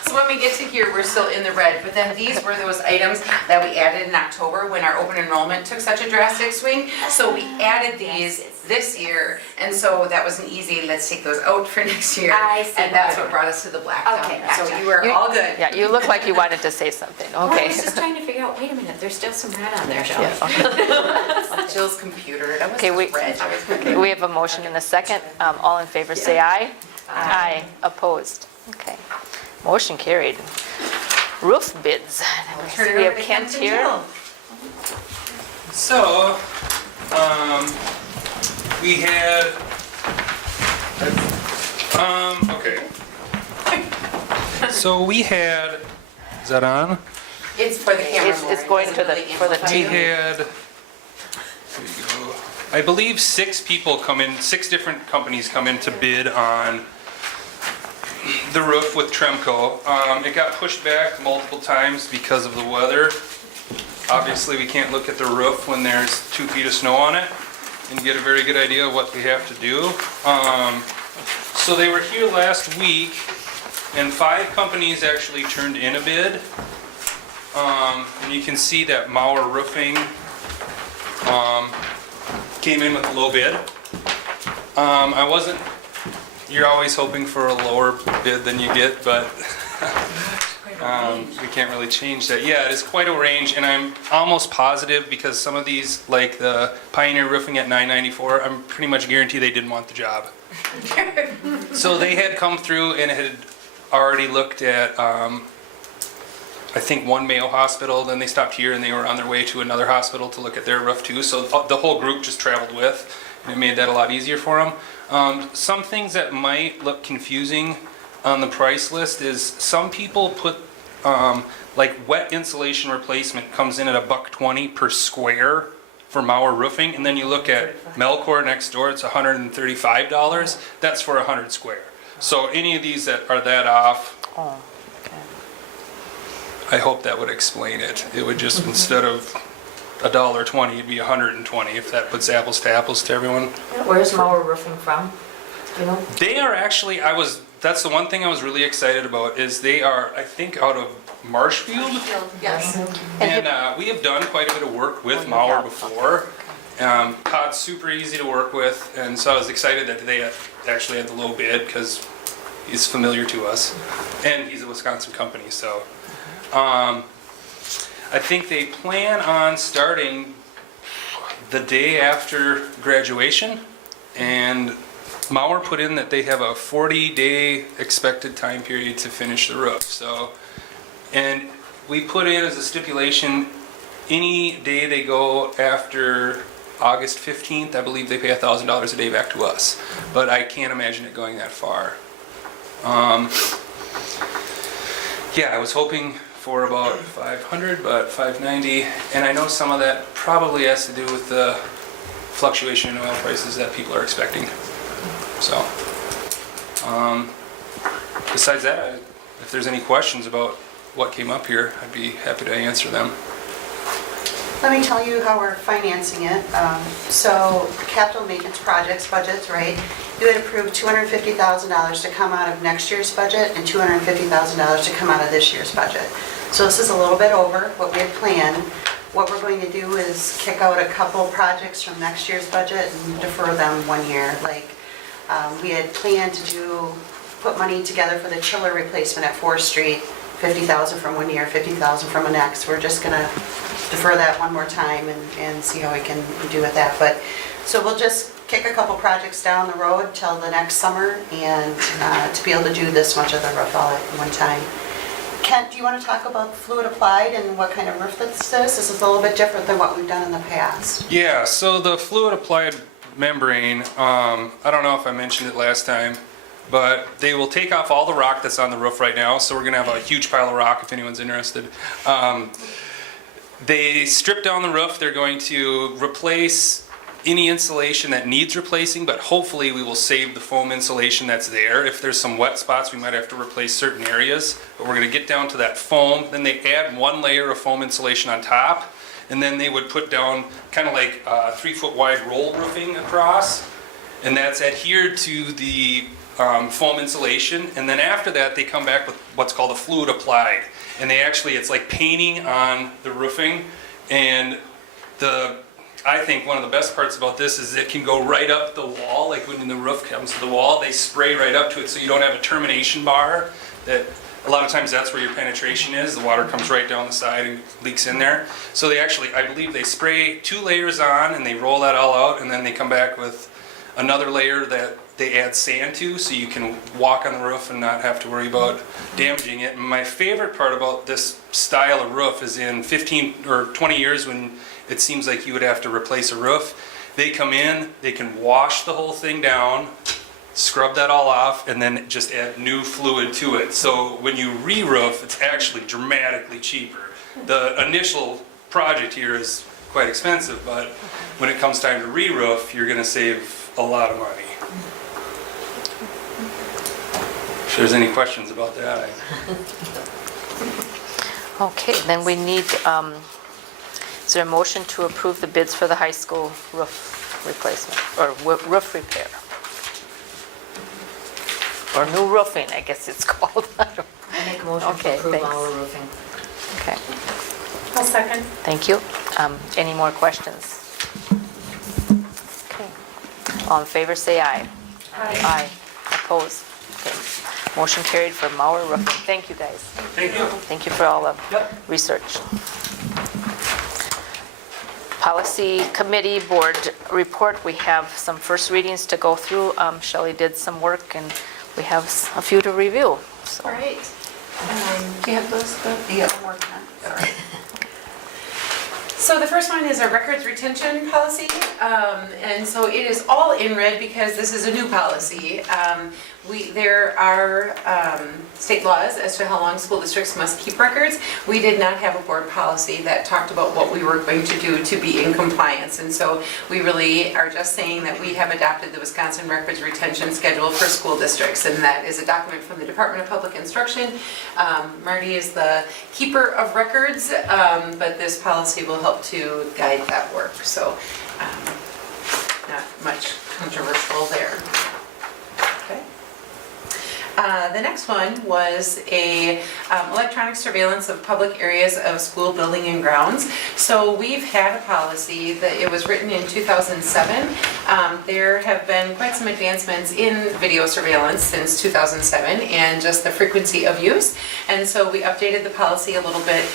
So when we get to here, we're still in the red, but then these were those items that we added in October when our open enrollment took such a drastic swing. So we added these this year, and so that was an easy, let's take those out for next year. I see. And that's what brought us to the black down Okay, there. So gotcha. you were all good. Yeah, you look like you wanted to say something, Well, I okay. was just trying to figure out, wait a minute, there's still some red on there, Shelley. Yeah, okay. Jill's computer, that was Okay, we- red. Okay, we have a motion and a second. All in favor, say aye. Aye. Opposed? Okay. Motion carried. Roof bids. Turn it We over have to Kent Kent and here. Jill. So, we had, okay. So we had, is that on? It's for the camera. It's Lauren. going Doesn't to the- really for the amplify We you. had, there you go. I believe 6 people come in, 6 different companies come in to bid on the roof with Tremco. It got pushed back multiple times because of the weather. Obviously, we can't look at the roof when there's 2 feet of snow on it and get a very good idea of what we have to do. So they were here last week, and 5 companies actually turned in a bid. And you can see that Mauer Roofing came in with a low bid. You're always hoping for a lower bid than you get, but we can't really change that. Yeah, it is quite a range, and I'm almost positive because some of these, like the Pioneer Roofing at $994, I'm pretty much guarantee they didn't want the job. So they had come through and had already looked at, I think, one Mayo hospital, then they stopped here and they were on their way to another hospital to look at their roof too. So the whole group just traveled with, and it made that a lot easier for them. Some things that might look confusing on the price list is some people put, like wet insulation replacement comes in at $120 per square for Mauer Roofing, and then you look at Melcor next door, it's $135. That's for 100 square. So any of these that are that off, Oh, okay. I hope that would explain it. It would just, instead of $1.20, it'd be $120 if that puts apples to everyone. Where's Mauer Roofing from? Do you know? They are actually, that's the one thing I was really excited about, is they are, I think, out of Marshfield. Yes. And we have done quite a bit of work with Mauer before. Todd's super easy to work with, and so I was excited that they actually had the low bid because he's familiar to us. And he's a Wisconsin company, so. I think they plan on starting the day after graduation, and Mauer put in that they have a 40-day expected time period to finish the roof. So, and we put in as a stipulation, any day they go after August 15th, I believe they pay $1,000 a day back to us. But I can't imagine it going that far. Yeah, I was hoping for about 500, but 590, and I know some of that probably has to do with the fluctuation in oil prices that people are expecting. So, besides that, if there's any questions about what came up here, I'd be happy to answer them. Let me tell you how we're financing it. So capital maintenance projects budgets, right? You had approved $250,000 to come out of next year's budget and $250,000 to come out of this year's budget. So this is a little bit over what we had planned. What we're going to do is kick out a couple projects from next year's budget and defer them 1 year. Like we had planned to put money together for the chiller replacement at 4th Street, $50,000 from 1 year, $50,000 from the next. We're just gonna defer that one more time and see how we can do with that. But, so we'll just kick a couple projects down the road till the next summer and to be able to do this much of the roof all at one time. Kent, do you want to talk about fluid applied and what kind of roof this is? This is a little bit different than what we've done in the past. Yeah, so the fluid applied membrane, I don't know if I mentioned it last time, but they will take off all the rock that's on the roof right now, so we're gonna have a huge pile of rock if anyone's interested. They strip down the roof, they're going to replace any insulation that needs replacing, but hopefully we will save the foam insulation that's there. If there's some wet spots, we might have to replace certain areas, but we're gonna get down to that foam. Then they add 1 layer of foam insulation on top, and then they would put down kind of like 3-foot wide roll roofing across, and that's adhered to the foam insulation, and then after that, they come back with what's called a fluid applied. And they actually, it's like painting on the roofing, and I think one of the best parts about this is it can go right up the wall, like when the roof comes to the wall, they spray right up to it so you don't have a termination bar. That a lot of times that's where your penetration is. The water comes right down the side and leaks in there. So they actually, I believe they spray 2 layers on and they roll that all out, and then they come back with another layer that they add sand to so you can walk on the roof and not have to worry about damaging it. And my favorite part about this style of roof is in 15 or 20 years when it seems like you would have to replace a roof, they come in, they can wash the whole thing down, scrub that all off, and then just add new fluid to it. So when you re-roof, it's actually dramatically cheaper. The initial project here is quite expensive, but when it comes time to re-roof, you're gonna save a lot of money. If there's any questions about that. Okay, then we need, is there a motion to approve the bids for the high school roof replacement, or roof repair? Or new roofing, I guess it's called. I don't- I make a motion to Okay, approve thanks. all roofing. Okay, I'll second. thank you. Any more questions? Okay, all in favor, say aye. Aye. Opposed? Okay, motion carried for Mauer Roofing. Thank you, guys. Thank you. Thank you for all the Yep. research. Policy Committee Board Report, we have some first readings to go through. Shelley did some work and we have a few to review. So, All right. Do you have those? Yeah, one more time. All right. So the first one is a records retention policy, and so it is all in red because this is a new policy. There are state laws as to how long school districts must keep records. We did not have a board policy that talked about what we were going to do to be in compliance, and so we really are just saying that we have adopted the Wisconsin Records Retention Schedule for school districts, and that is a document from the Department of Public Instruction. Marty is the keeper of records, but this policy will help to guide that work, so not much controversial there. Okay. The next one was a electronic surveillance of public areas of school building and grounds. So we've had a policy that it was written in 2007. There have been quite some advancements in video surveillance since 2007 and just the frequency of use. And so we updated the policy a little bit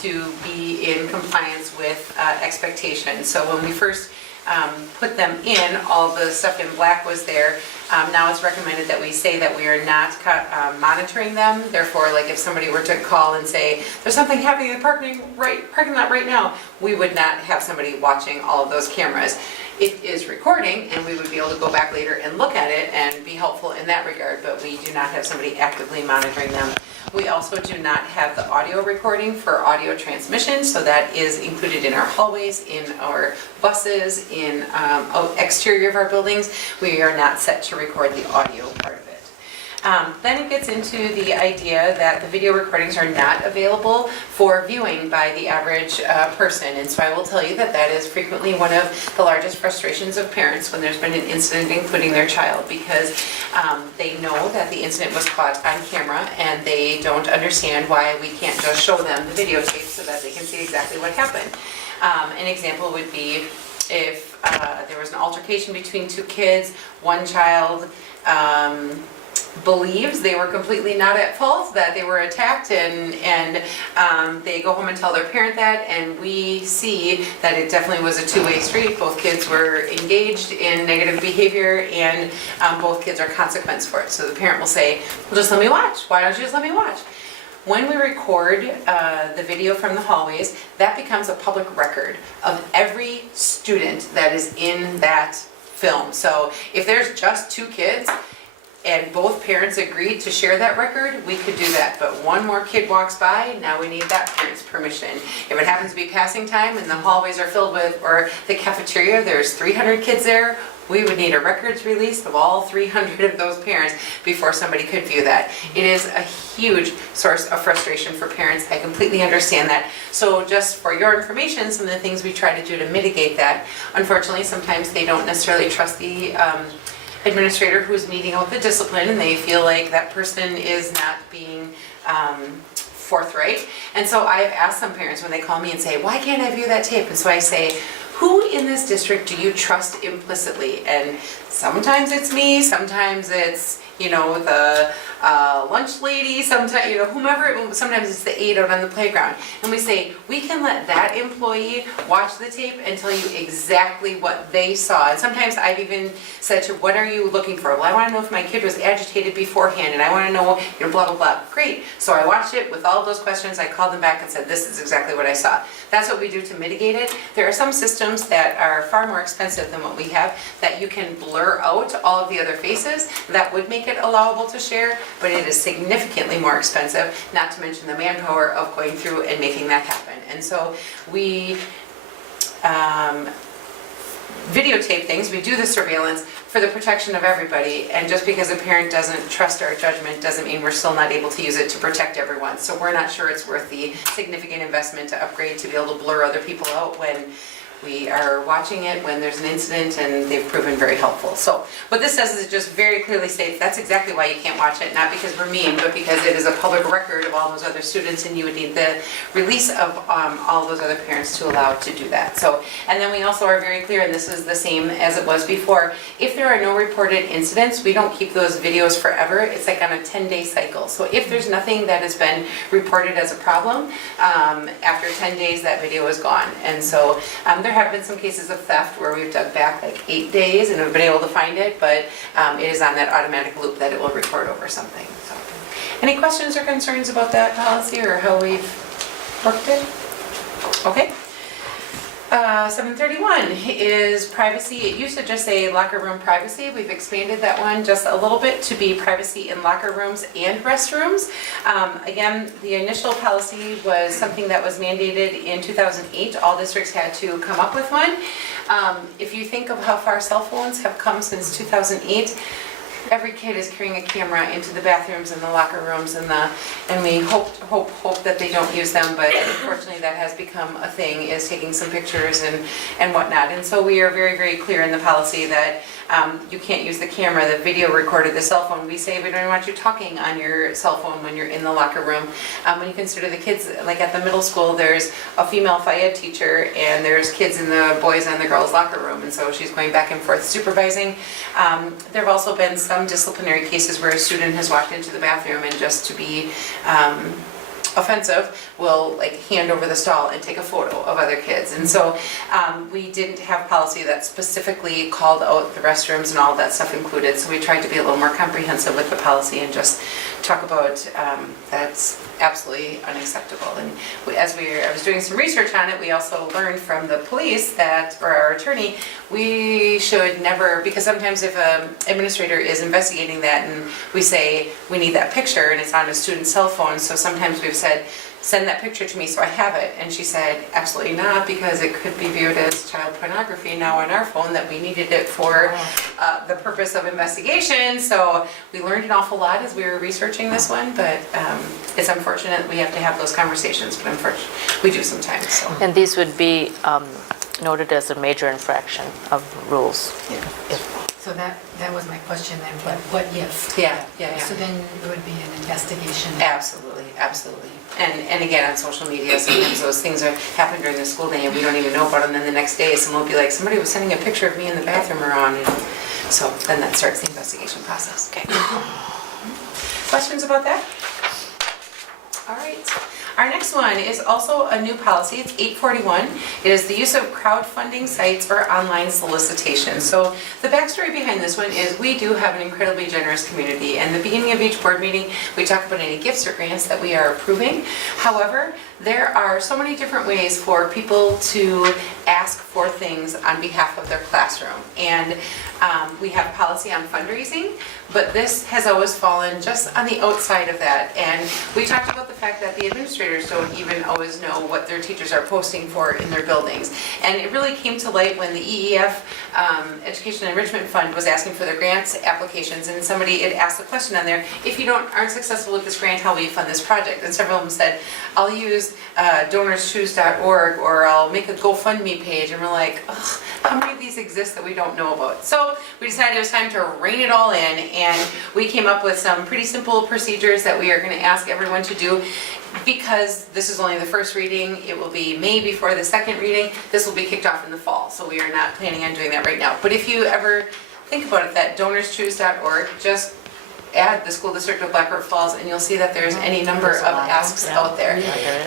to be in compliance with expectations. So when we first put them in, all the stuff in black was there. Now it's recommended that we say that we are not monitoring them. Therefore, like if somebody were to call and say, there's something happening in the parking lot right now, we would not have somebody watching all of those cameras. It is recording and we would be able to go back later and look at it and be helpful in that regard, but we do not have somebody actively monitoring them. We also do not have the audio recording for audio transmission, so that is included in our hallways, in our buses, in exterior of our buildings. We are not set to record the audio part of it. Then it gets into the idea that the video recordings are not available for viewing by the average person. And so I will tell you that that is frequently one of the largest frustrations of parents when there's been an incident including their child, because they know that the incident was caught on camera and they don't understand why we can't just show them the videotape so that they can see exactly what happened. An example would be if there was an altercation between two kids, one child believes they were completely not at fault, that they were attacked, and they go home and tell their parent that, and we see that it definitely was a two-way street. Both kids were engaged in negative behavior, and both kids are consequenced for it. So the parent will say, well, just let me watch. Why don't you just let me watch? When we record the video from the hallways, that becomes a public record of every student that is in that film. So if there's just two kids, and both parents agreed to share that record, we could do that. But one more kid walks by, now we need that parent's permission. If it happens to be passing time and the hallways are filled with, or the cafeteria, there's 300 kids there, we would need a records release of all 300 of those parents before somebody could view that. It is a huge source of frustration for parents. I completely understand that. So just for your information, some of the things we try to do to mitigate that, unfortunately, sometimes they don't necessarily trust the administrator who's meeting out the discipline and they feel like that person is not being forthright. And so I've asked some parents when they call me and say, why can't I view that tape? And so I say, who in this district do you trust implicitly? And sometimes it's me, sometimes it's, you know, the lunch lady, sometimes, you know, whomever, sometimes it's the aide out on the playground. And we say, we can let that employee watch the tape and tell you exactly what they saw. And sometimes I've even said to, what are you looking for? Well, I want to know if my kid was agitated beforehand and I want to know, you know, blah, blah, blah. Great. So I watched it with all of those questions. I called them back and said, this is exactly what I saw. That's what we do to mitigate it. There are some systems that are far more expensive than what we have that you can blur out all of the other faces. That would make it allowable to share, but it is significantly more expensive, not to mention the manpower of going through and making that happen. And so we videotape things, we do the surveillance for the protection of everybody, and just because a parent doesn't trust our judgment doesn't mean we're still not able to use it to protect everyone. So we're not sure it's worth the significant investment to upgrade to be able to blur other people out when we are watching it, when there's an incident, and they've proven very helpful. So what this does is it just very clearly states that's exactly why you can't watch it, not because we're mean, but because it is a public record of all those other students, and you would need the release of all those other parents to allow to do that. So, and then we also are very clear, and this is the same as it was before, if there are no reported incidents, we don't keep those videos forever. It's like on a 10-day cycle. So if there's nothing that has been reported as a problem, after 10 days that video is gone. And so there have been some cases of theft where we've dug back like 8 days and have been able to find it, but it is on that automatic loop that it will record over something. So, any questions or concerns about that policy or how we've worked it? Okay. 731 is privacy. It used to just say locker room privacy. We've expanded that one just a little bit to be privacy in locker rooms and restrooms. Again, the initial policy was something that was mandated in 2008. All districts had to come up with one. If you think of how far cell phones have come since 2008, every kid is carrying a camera into the bathrooms and the locker rooms and we hope that they don't use them, but unfortunately that has become a thing, is taking some pictures and whatnot. And so we are very, very clear in the policy that you can't use the camera. The video recorded the cell phone. We say we don't want you talking on your cell phone when you're in the locker room. When you consider the kids, like at the middle school, there's a female FIED teacher and there's kids in the boys and the girls locker room, and so she's going back and forth supervising. There have also been some disciplinary cases where a student has walked into the bathroom and just to be offensive will like hand over the stall and take a photo of other kids. And so we didn't have policy that specifically called out the restrooms and all of that stuff included, so we tried to be a little more comprehensive with the policy and just talk about that's absolutely unacceptable. And I was doing some research on it, we also learned from the police that, or our attorney, we should never, because sometimes if an administrator is investigating that and we say we need that picture and it's on a student's cell phone, so sometimes we've said, send that picture to me so I have it. And she said, absolutely not, because it could be viewed as child pornography now on our phone, that we needed it for the purpose of investigation. So we learned an awful lot as we were researching this one, but it's unfortunate we have to have those conversations, but unfortunately we do sometimes. So. And these would be noted as a major infraction of rules. Yeah. So that was my question then, what if? Yeah. So then it would be an investigation. Absolutely. And again, on social media, sometimes those things happen during the school day and we don't even know about them. Then the next day, someone will be like, somebody was sending a picture of me in the bathroom around. And so then that starts the investigation process. Okay. Questions about that? All right. Our next one is also a new policy. It's 841. It is the use of crowdfunding sites or online solicitation. So the backstory behind this one is we do have an incredibly generous community. And the beginning of each board meeting, we talk about any gifts or grants that we are approving. However, there are so many different ways for people to ask for things on behalf of their classroom. And we have policy on fundraising, but this has always fallen just on the outside of that. And we talked about the fact that the administrators don't even always know what their teachers are posting for in their buildings. And it really came to light when the EEF Education Enrichment Fund was asking for their grants applications, and somebody had asked a question on there, if you aren't successful with this grant, how will you fund this project? And several of them said, I'll use donorschoose.org or I'll make a GoFundMe page. And we're like, ugh, how many of these exist that we don't know about? So we decided it was time to rein it all in, and we came up with some pretty simple procedures that we are going to ask everyone to do. Because this is only the first reading, it will be May before the second reading. This will be kicked off in the fall, so we are not planning on doing that right now. But if you ever think about it, that donorschoose.org, just add the school district of Black River Falls, and you'll see that there's any number of asks out there.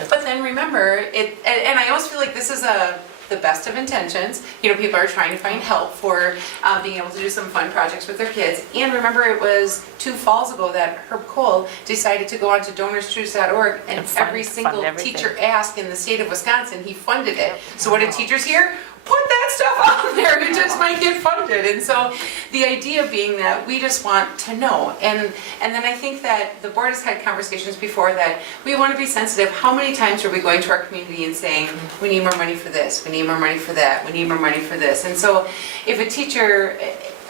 But then remember, and I always feel like this is the best of intentions. You know, people are trying to find help for being able to do some fun projects with their kids. And remember, it was 2 falls ago that Herb Cole decided to go onto donorschoose.org, and every single teacher asked in the state of Wisconsin, he funded it. So what did teachers hear? Put that stuff on there, it just might get funded. And so the idea being that we just want to know. And then I think that the board has had conversations before that we want to be sensitive. How many times are we going to our community and saying, we need more money for this, we need more money for that, we need more money for this. And so if a teacher,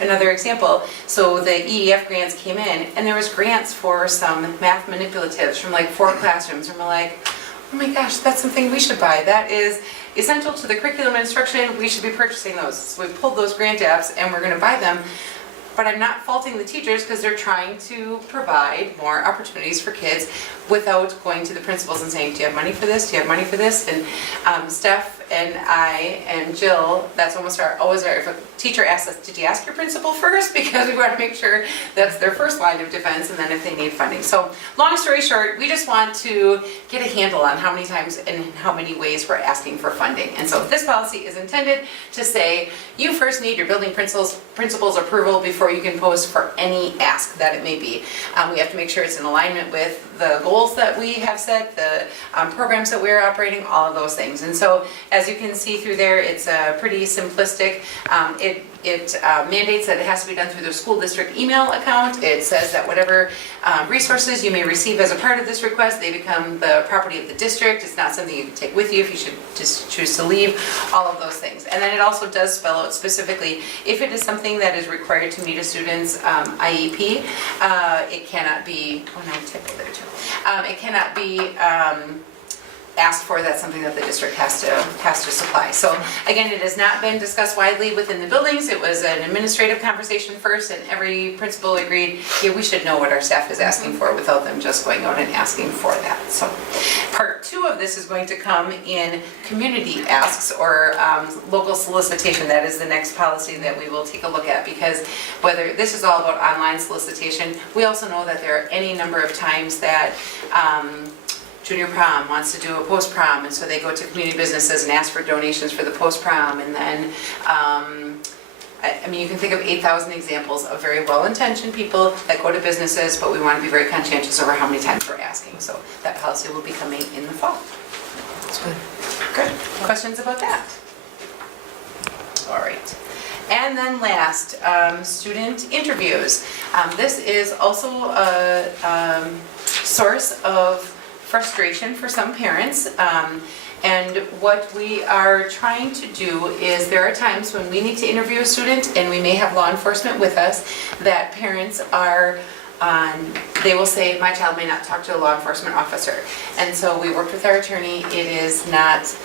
another example, so the EEF grants came in, and there was grants for some math manipulatives from like 4 classrooms, and we're like, oh my gosh, that's something we should buy. That is essential to the curriculum and instruction. We should be purchasing those. So we pulled those grant apps and we're going to buy them. But I'm not faulting the teachers because they're trying to provide more opportunities for kids without going to the principals and saying, do you have money for this? Do you have money for this? And Steph and I and Jill, that's always our, if a teacher asks us, did you ask your principal first? Because we want to make sure that's their first line of defense, and then if they need funding. So long story short, we just want to get a handle on how many times and in how many ways we're asking for funding. And so this policy is intended to say, you first need your building principal's approval before you can post for any ask that it may be. We have to make sure it's in alignment with the goals that we have set, the programs that we're operating, all of those things. And so as you can see through there, it's pretty simplistic. It mandates that it has to be done through the school district email account. It says that whatever resources you may receive as a part of this request, they become the property of the district. It's not something you can take with you if you should just choose to leave, all of those things. And then it also does spell out specifically, if it is something that is required to meet a student's IEP, it cannot be, oh no, typo there too. It cannot be asked for. That's something that the district has to supply. So again, it has not been discussed widely within the buildings. It was an administrative conversation first, and every principal agreed, yeah, we should know what our staff is asking for without them just going out and asking for that. So part 2 of this is going to come in community asks or local solicitation. That is the next policy that we will take a look at, because whether this is all about online solicitation, we also know that there are any number of times that junior prom wants to do a post-prom, and so they go to community businesses and ask for donations for the post-prom. And then, I mean, you can think of 8,000 examples of very well-intentioned people that go to businesses, but we want to be very conscientious over how many times we're asking. So that policy will be coming in the fall. That's good. Good. Questions about that? All right. And then last, student interviews. This is also a source of frustration for some parents. And what we are trying to do is there are times when we need to interview a student and we may have law enforcement with us that parents are they will say, my child may not talk to a law enforcement officer. And so we worked with our attorney. It is not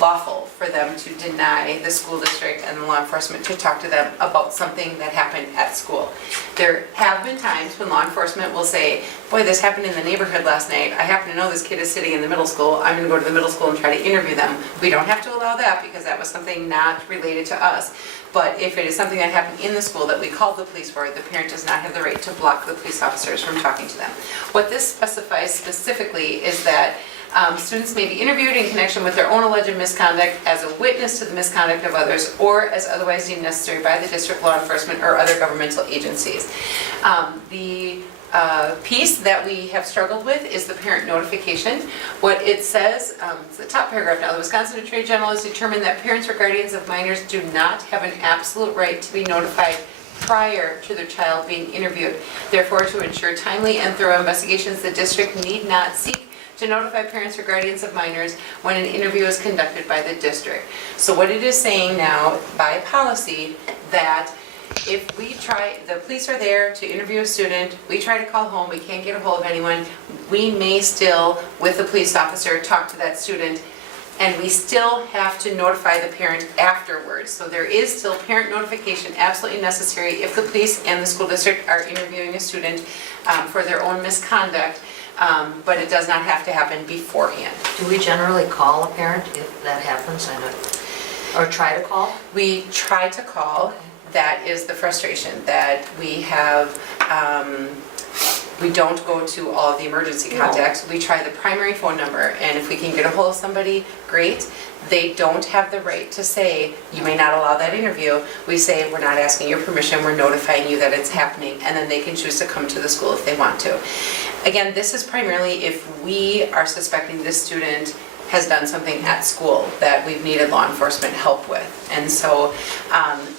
lawful for them to deny the school district and the law enforcement to talk to them about something that happened at school. There have been times when law enforcement will say, boy, this happened in the neighborhood last night. I happen to know this kid is sitting in the middle school. I'm going to go to the middle school and try to interview them. We don't have to allow that because that was something not related to us. But if it is something that happened in the school that we called the police for, the parent does not have the right to block the police officers from talking to them. What this specifies specifically is that students may be interviewed in connection with their own alleged misconduct as a witness to the misconduct of others or as otherwise deemed necessary by the district law enforcement or other governmental agencies. The piece that we have struggled with is the parent notification. What it says, it's the top paragraph now, the Wisconsin Attorney General has determined that parents or guardians of minors do not have an absolute right to be notified prior to their child being interviewed. Therefore, to ensure timely and thorough investigations, the district need not seek to notify parents or guardians of minors when an interview is conducted by the district. So what it is saying now by policy that if we try, the police are there to interview a student, we try to call home, we can't get a hold of anyone, we may still, with the police officer, talk to that student And we still have to notify the parent afterwards. So there is still parent notification absolutely necessary if the police and the school district are interviewing a student for their own misconduct, but it does not have to happen beforehand. Do we generally call a parent if that happens? Or try to call? We try to call. That is the frustration, that we have, we don't go to all of the emergency contacts. We try the primary phone number, and if we can get a hold of somebody, great. They don't have the right to say, you may not allow that interview. We say, we're not asking your permission, we're notifying you that it's happening, and then they can choose to come to the school if they want to. Again, this is primarily if we are suspecting this student has done something at school that we've needed law enforcement help with. And so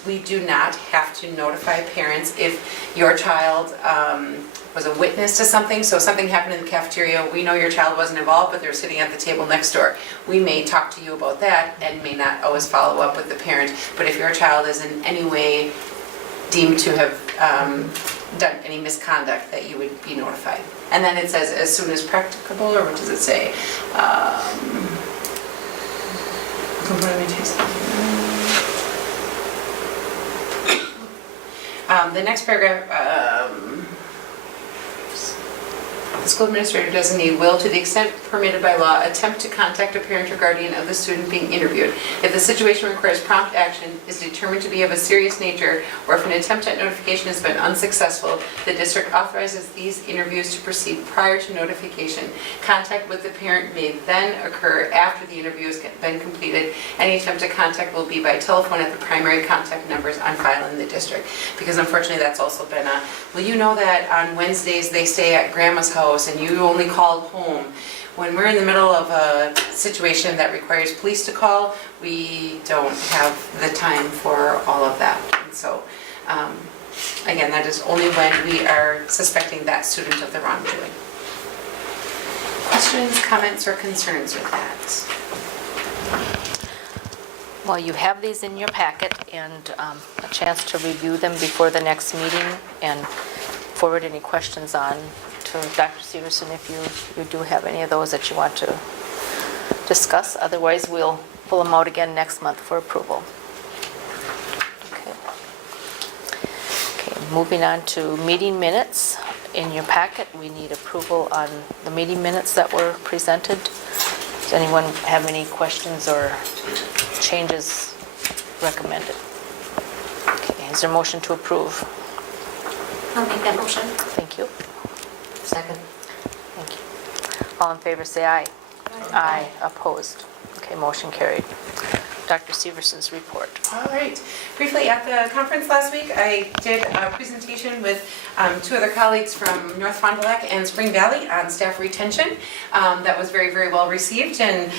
we do not have to notify parents if your child was a witness to something. So something happened in the cafeteria, we know your child wasn't involved, but they're sitting at the table next door. We may talk to you about that and may not always follow up with the parent. But if your child is in any way deemed to have done any misconduct, that you would be notified. And then it says as soon as practicable, or what does it say? The next paragraph, the school administrator designee will, to the extent permitted by law, attempt to contact a parent or guardian of the student being interviewed. If the situation requires prompt action, is determined to be of a serious nature, or if an attempt at notification has been unsuccessful, the district authorizes these interviews to proceed prior to notification. Contact with the parent may then occur after the interview has been completed. Any attempt to contact will be by telephone at the primary contact numbers on file in the district. Because unfortunately that's also been a, well, you know that on Wednesdays they stay at grandma's house and you only called home. When we're in the middle of a situation that requires police to call, we don't have the time for all of that. And so, again, that is only when we are suspecting that student of the wrongdoing. Questions, comments, or concerns with that? Well, you have these in your packet and a chance to review them before the next meeting and forward any questions on to Dr. Severson if you do have any of those that you want to discuss. Otherwise, we'll pull them out again next month for approval. Okay, moving on to meeting minutes. In your packet, we need approval on the meeting minutes that were presented. Does anyone have any questions or changes recommended? Okay, is there a motion to approve? I'll make that motion. Thank you. Second? Thank you. All in favor, say aye. Aye. Opposed? Okay, motion carried. Dr. Severson's report. All right. Briefly, at the conference last week, I did a presentation with two other colleagues from North Fond du Lac and Spring Valley on staff retention. That was very, very well received, and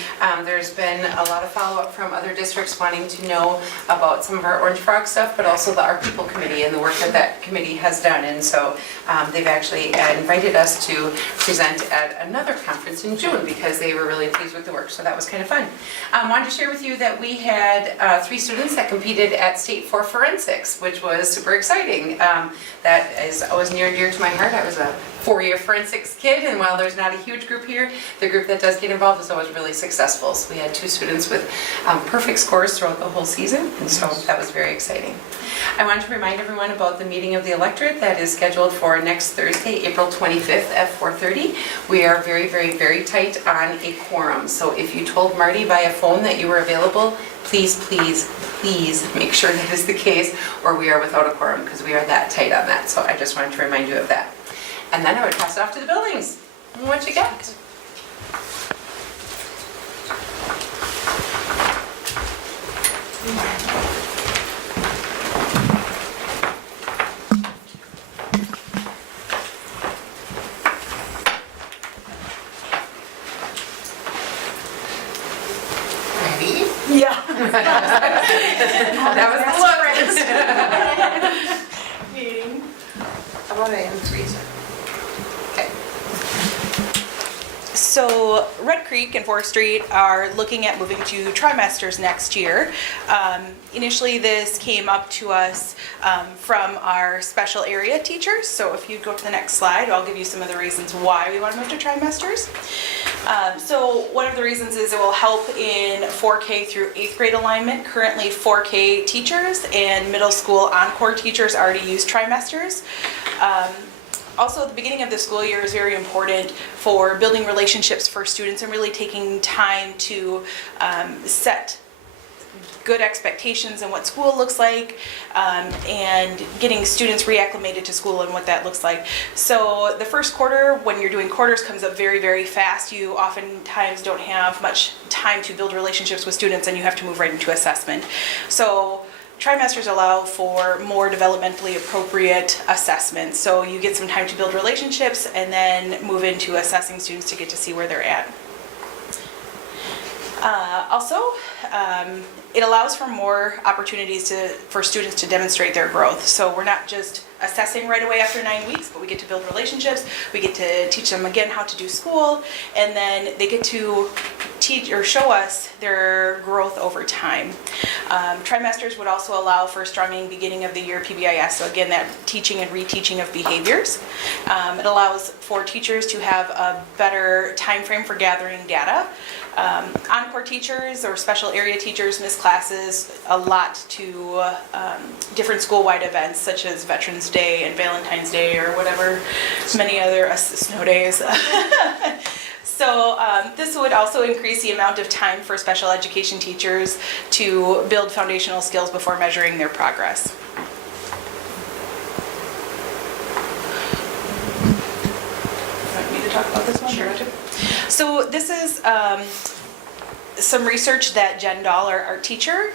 there's been a lot of follow-up from other districts wanting to know about some of our Orange Frog stuff, but also the Our People Committee and the work that that committee has done. And so they've actually invited us to present at another conference in June because they were really pleased with the work. So that was kind of fun. Wanted to share with you that we had 3 students that competed at state for forensics, which was super exciting. That is always near and dear to my heart. I was a 4-year forensics kid, and while there's not a huge group here, the group that does get involved is always really successful. So we had 2 students with perfect scores throughout the whole season, and so that was very exciting. I wanted to remind everyone about the meeting of the electorate that is scheduled for next Thursday, April 25th at 4:30. We are very, very, very tight on a quorum. So if you told Marty via phone that you were available, please, please, please make sure that is the case, or we are without a quorum because we are that tight on that. So I just wanted to remind you of that. And then I would pass it off to the buildings. What you got? Yeah. That was the look. Meeting. How about I am freezer? Okay. So Red Creek and Forest Street are looking at moving to trimesters next year. Initially, this came up to us from our special area teachers. So if you go to the next slide, I'll give you some of the reasons why we want to move to trimesters. So one of the reasons is it will help in 4K through 8th grade alignment. Currently, 4K teachers and middle school encore teachers already use trimesters. Also, the beginning of the school year is very important for building relationships for students and really taking time to set good expectations and what school looks like, and getting students reacclimated to school and what that looks like. So the first quarter, when you're doing quarters, comes up very, very fast. You oftentimes don't have much time to build relationships with students and you have to move right into assessment. So trimesters allow for more developmentally appropriate assessments. So you get some time to build relationships and then move into assessing students to get to see where they're at. Also, it allows for more opportunities for students to demonstrate their growth. So we're not just assessing right away after 9 weeks, but we get to build relationships, we get to teach them again how to do school, and then they get to teach or show us their growth over time. Trimesters would also allow for strong beginning of the year PBIS, so again, that teaching and reteaching of behaviors. It allows for teachers to have a better time frame for gathering data. Encore teachers or special area teachers miss classes a lot to different school-wide events such as Veterans Day and Valentine's Day or whatever, many other snow days. So this would also increase the amount of time for special education teachers to build foundational skills before measuring their progress. Want me to talk about this one? Sure. So this is some research that Jen Dahl, our art teacher,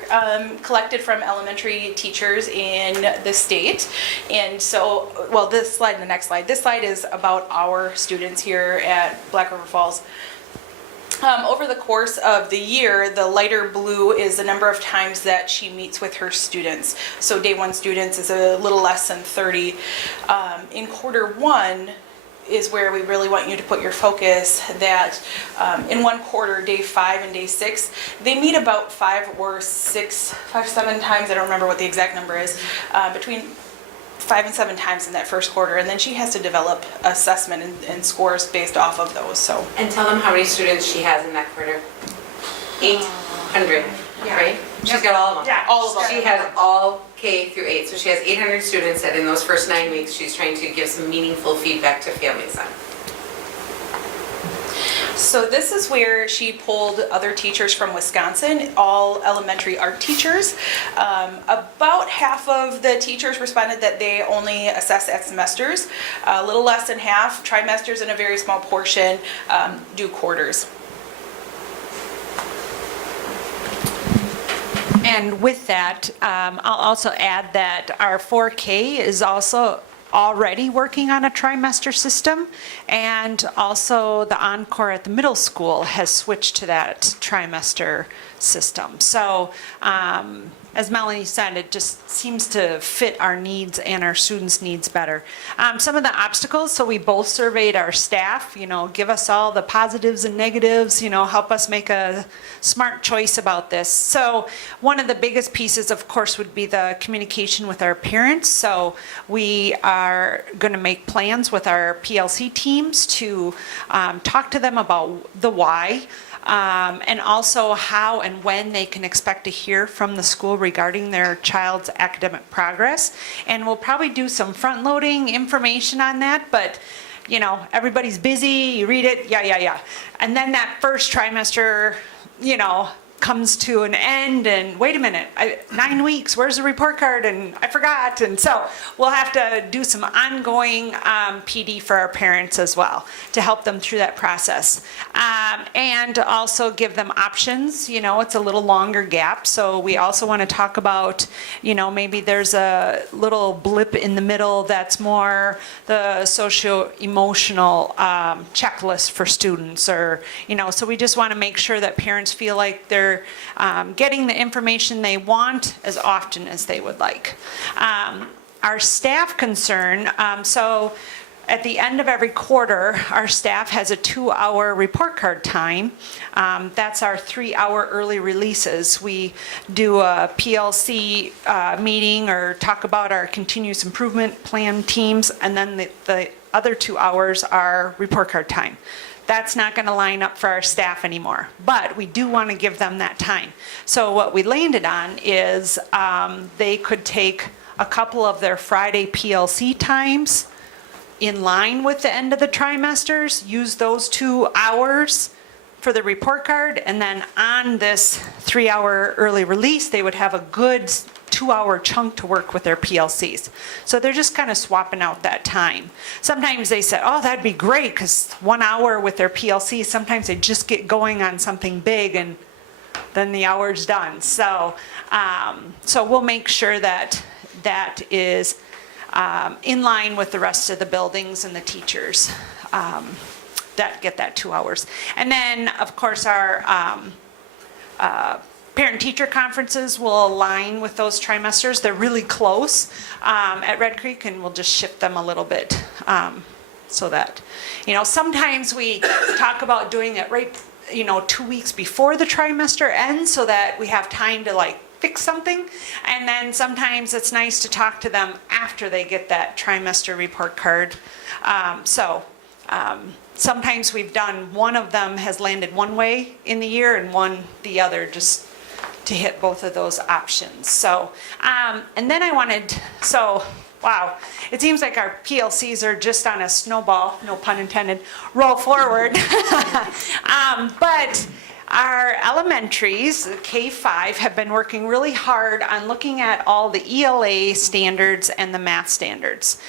collected from elementary teachers in the state. And so, well, this slide and the next slide. This slide is about our students here at Black River Falls. Over the course of the year, the lighter blue is the number of times that she meets with her students. So day one students is a little less than 30. In quarter one, is where we really want you to put your focus, that in one quarter, day 5 and day 6, they meet about 5 or 7 times, I don't remember what the exact number is, between 5 and 7 times in that first quarter, and then she has to develop assessment and scores based off of those. So. And tell them how many students she has in that quarter. 800, right? She's got all of them. Yeah, all of them. She has all K through 8, so she has 800 students that in those first 9 weeks, she's trying to give some meaningful feedback to families on. So this is where she pulled other teachers from Wisconsin, all elementary art teachers. About half of the teachers responded that they only assess at semesters. A little less than half, trimesters, and a very small portion do quarters. And with that, I'll also add that our 4K is also already working on a trimester system, and also the Encore at the middle school has switched to that trimester system. So as Melanie said, it just seems to fit our needs and our students' needs better. Some of the obstacles, so we both surveyed our staff, give us all the positives and negatives, help us make a smart choice about this. So one of the biggest pieces, of course, would be the communication with our parents. So we are going to make plans with our PLC teams to talk to them about the why. And also how and when they can expect to hear from the school regarding their child's academic progress. And we'll probably do some front-loading information on that, but everybody's busy, you read it, yeah. And then that first trimester, comes to an end, and wait a minute, 9 weeks, where's the report card, and I forgot. And so we'll have to do some ongoing PD for our parents as well to help them through that process, and also give them options. It's a little longer gap, so we also want to talk about maybe there's a little blip in the middle that's more the socio-emotional checklist for students, or so we just want to make sure that parents feel like they're getting the information they want as often as they would like. Our staff concern, so At the end of every quarter, our staff has a 2-hour report card time. That's our 3-hour early releases. We do a PLC meeting or talk about our continuous improvement plan teams, and then the other 2 hours are report card time. That's not going to line up for our staff anymore, but we do want to give them that time. So what we landed on is they could take a couple of their Friday PLC times in line with the end of the trimesters, use those 2 hours for the report card, and then on this 3-hour early release, they would have a good 2-hour chunk to work with their PLCs. So they're just kind of swapping out that time. Sometimes they said, oh, that'd be great, because 1 hour with their PLC, sometimes they just get going on something big and then the hour's done. So, so we'll make sure that that is in line with the rest of the buildings and the teachers that get that 2 hours. And then, of course, our parent-teacher conferences will align with those trimesters. They're really close at Red Creek, and we'll just shift them a little bit so that, sometimes we talk about doing it right, 2 weeks before the trimester ends so that we have time to fix something. And then sometimes it's nice to talk to them after they get that trimester report card. Sometimes we've done, one of them has landed one way in the year and one the other, just to hit both of those options. So, and then wow, it seems like our PLCs are just on a snowball, no pun intended, roll forward. But our elementaries, K-5, have been working really hard on looking at all the ELA standards and the math standards.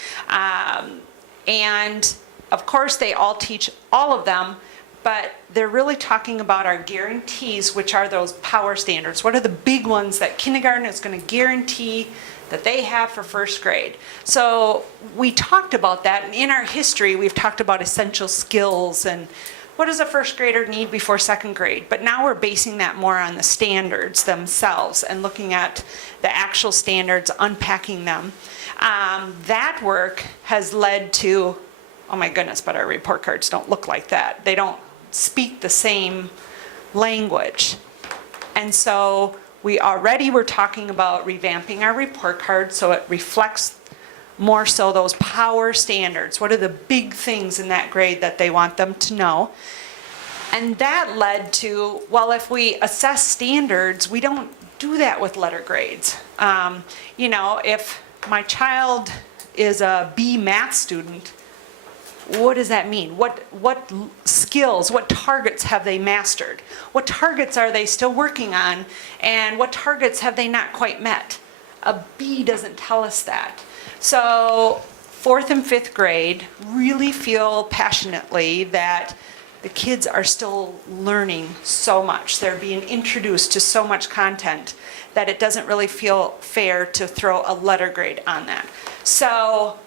And of course, they all teach all of them, but they're really talking about our guarantees, which are those power standards. What are the big ones that kindergarten is going to guarantee that they have for first grade? So we talked about that, and in our history, we've talked about essential skills and what does a first grader need before second grade? But now we're basing that more on the standards themselves and looking at the actual standards, unpacking them. That work has led to, oh my goodness, but our report cards don't look like that. They don't speak the same language. And so we already were talking about revamping our report card so it reflects more so those power standards. What are the big things in that grade that they want them to know? And that led to, well, if we assess standards, we don't do that with letter grades. If my child is a B math student, what does that mean? What skills, what targets have they mastered? What targets are they still working on? And what targets have they not quite met? A B doesn't tell us that. So 4th and 5th grade really feel passionately that the kids are still learning so much. They're being introduced to so much content that it doesn't really feel fair to throw a letter grade on that. So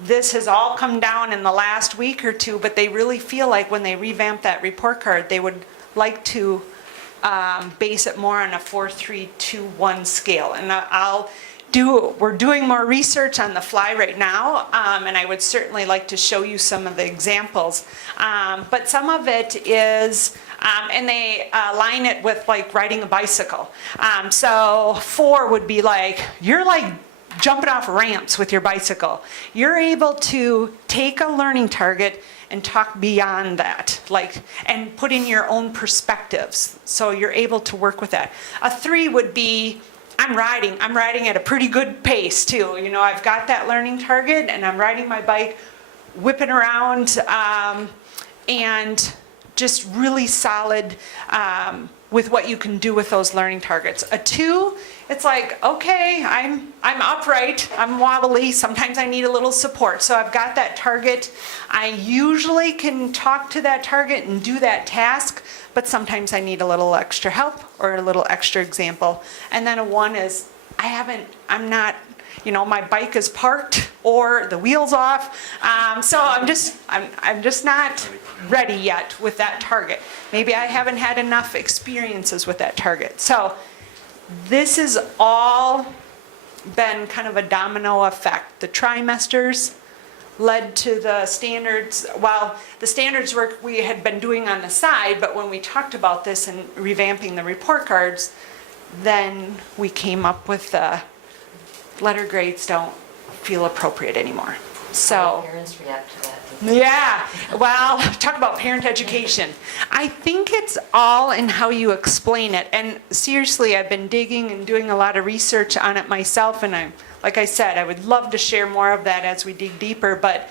this has all come down in the last week or two, but they really feel like when they revamp that report card, they would like to base it more on a 4-3-2-1 scale. And we're doing more research on the fly right now, and I would certainly like to show you some of the examples. But some of it is, and they line it with riding a bicycle. So 4 would be you're jumping off ramps with your bicycle. You're able to take a learning target and talk beyond that, and put in your own perspectives. So you're able to work with that. A 3 would be, I'm riding at a pretty good pace too. I've got that learning target and I'm riding my bike, whipping around, and just really solid with what you can do with those learning targets. A 2, it's okay, I'm upright, I'm wobbly, sometimes I need a little support. So I've got that target. I usually can talk to that target and do that task, but sometimes I need a little extra help or a little extra example. And then a 1 is, I'm not, my bike is parked or the wheel's off. So I'm just not ready yet with that target. Maybe I haven't had enough experiences with that target. So this has all been kind of a domino effect. The trimesters, led to the standards, well, the standards work we had been doing on the side, but when we talked about this and revamping the report cards, then we came up with the letter grades don't feel appropriate anymore. How So, parents react to that? yeah, well, talk about parent education. I think it's all in how you explain it. And seriously, I've been digging and doing a lot of research on it myself, and like I said, I would love to share more of that as we dig deeper, but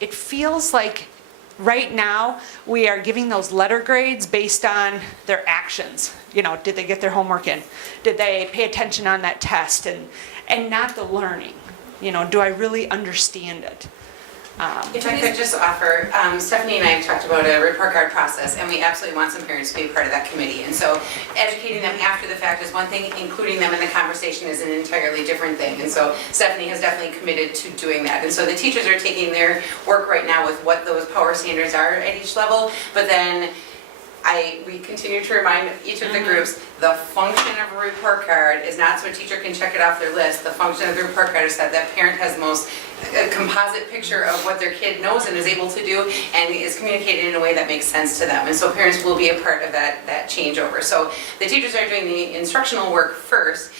it feels like right now we are giving those letter grades based on their actions. You know, did they get their homework in? Did they pay attention on that test? And not the learning. You know, do I really understand it? If I could just offer, Stephanie and I have talked about a report card process, and we absolutely want some parents to be a part of that committee. And so educating them after the fact is one thing, including them in the conversation is an entirely different thing. And so Stephanie has definitely committed to doing that. And so the teachers are taking their work right now with what those power standards are at each level, but then we continue to remind each of the groups, the function of a report card is not so a teacher can check it off their list. The function of the report card is that that parent has the most composite picture of what their kid knows and is able to do and is communicated in a way that makes sense to them. And so parents will be a part of that changeover. So the teachers are doing the instructional work first.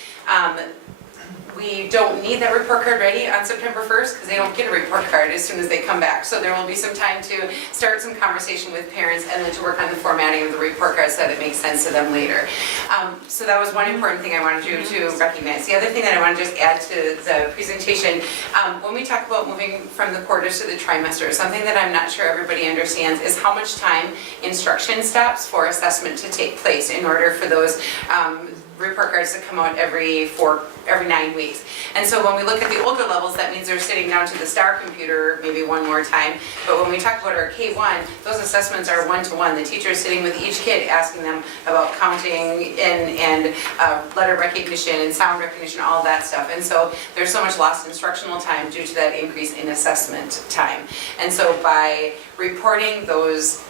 We don't need that report card ready on September 1st because they don't get a report card as soon as they come back. So there will be some time to start some conversation with parents and then to work on the formatting of the report card so that it makes sense to them later. So that was one important thing I wanted you to recognize. The other thing that I want to just add to the presentation, when we talk about moving from the quarters to the trimester, something that I'm not sure everybody understands is how much time instruction stops for assessment to take place in order for those report cards to come out every 9 weeks. And so when we look at the older levels, that means they're sitting down to the STAR computer maybe one more time. But when we talk about our K1, those assessments are one-to-one. The teacher is sitting with each kid asking them about counting and letter recognition and sound recognition, all of that stuff. And so there's so much lost instructional time due to that increase in assessment time. And so by reporting those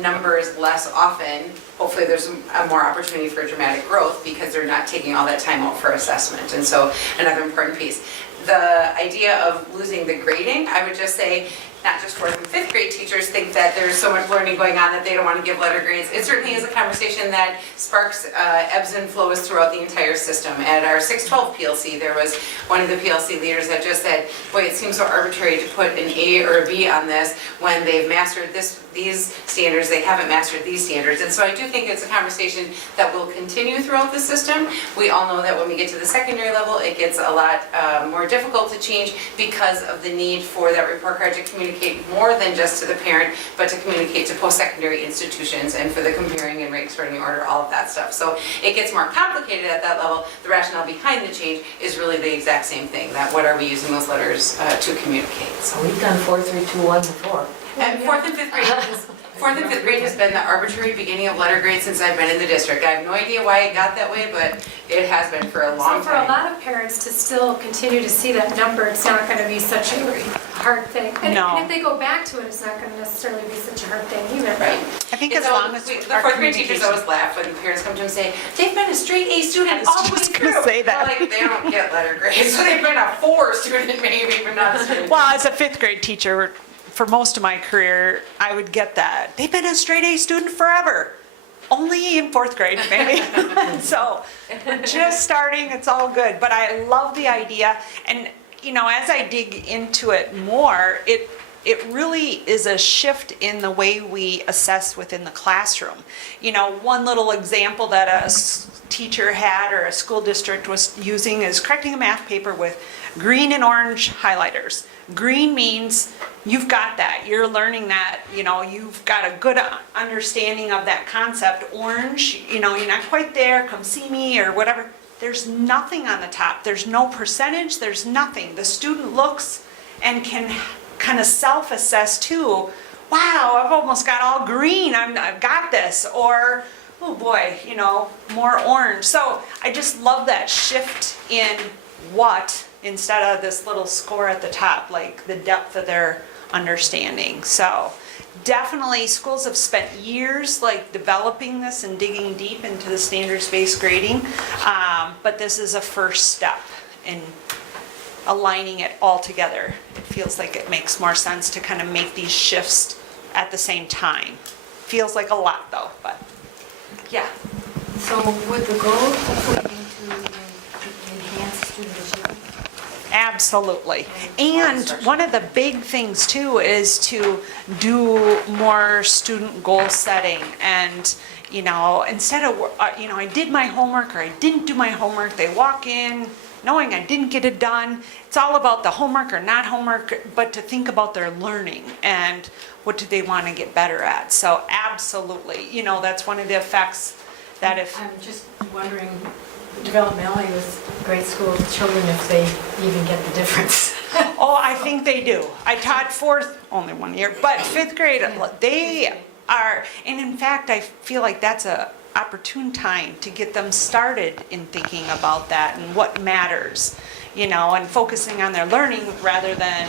numbers less often, hopefully there's a more opportunity for dramatic growth because they're not taking all that time out for assessment. And so another important piece. The idea of losing the grading, I would just say, not just 4th and 5th grade teachers think that there's so much learning going on that they don't want to give letter grades. It certainly is a conversation that sparks ebbs and flows throughout the entire system. At our 612 PLC, there was one of the PLC leaders that just said, boy, it seems so arbitrary to put an A or a B on this when they've mastered these standards, they haven't mastered these standards. And so I do think it's a conversation that will continue throughout the system. We all know that when we get to the secondary level, it gets a lot more difficult to change because of the need for that report card to communicate more than just to the parent, but to communicate to post-secondary institutions and for the comparing and rank sorting order, all of that stuff. So it gets more complicated at that level. The rationale behind the change is really the exact same thing, that what are we using those letters to communicate. So We've done 4, 3, 2, 1 before. and 4th and 5th grade has been the arbitrary beginning of letter grade since I've been in the district. I have no idea why it got that way, but it has been for a long So for a time. lot of parents to still continue to see that number, it's not going to be such a hard thing. No. And if they go back to it, it's not going to necessarily be such a hard thing either. Right. I think It's as all- long as the our 4th grade teachers communication. always laugh when parents come to them and say, they've been a straight A student I was all the way just through. gonna say that. Well, like, they don't get letter grades, so they've been a 4 student maybe, but not a student. Well, as a 5th grade teacher, for most of my career, I would get that. They've been a straight A student forever. Only in 4th grade, maybe. So we're just starting, it's all good. But I love the idea. And, you know, as I dig into it more, it really is a shift in the way we assess within the classroom. You know, one little example that a teacher had or a school district was using is correcting a math paper with green and orange highlighters. Green means you've got that, you're learning that, you know, you've got a good understanding of that concept. Orange, you know, you're not quite there, come see me or whatever. There's nothing on the top, there's no percentage, there's nothing. The student looks and can kind of self-assess too. Wow, I've almost got all green, I've got this. Or, oh boy, you know, more orange. So I just love that shift in what, instead of this little score at the top, like the depth of their understanding. So definitely schools have spent years like developing this and digging deep into the standards-based grading, but this is a first step in aligning it all together. It feels like it makes more sense to kind of make these shifts at the same time. Feels like a lot though, but yeah. So would the goal hopefully be to enhance student achievement? Absolutely. And one of the big things too is to do more student goal setting and, you know, instead of, you know, I did my homework or I didn't do my homework, they walk in knowing I didn't get it done. It's all about the homework or not homework, but to think about their learning and what do they want to get better at. So absolutely, you know, that's one of the effects that if I'm just wondering, developmentally with grade school children, if they even get the difference. Oh, I think they do. I taught fourth, only 1 year, but fifth grade, they are, and in fact, I feel like that's a opportune time to get them started in thinking about that and what matters, you know, and focusing on their learning rather than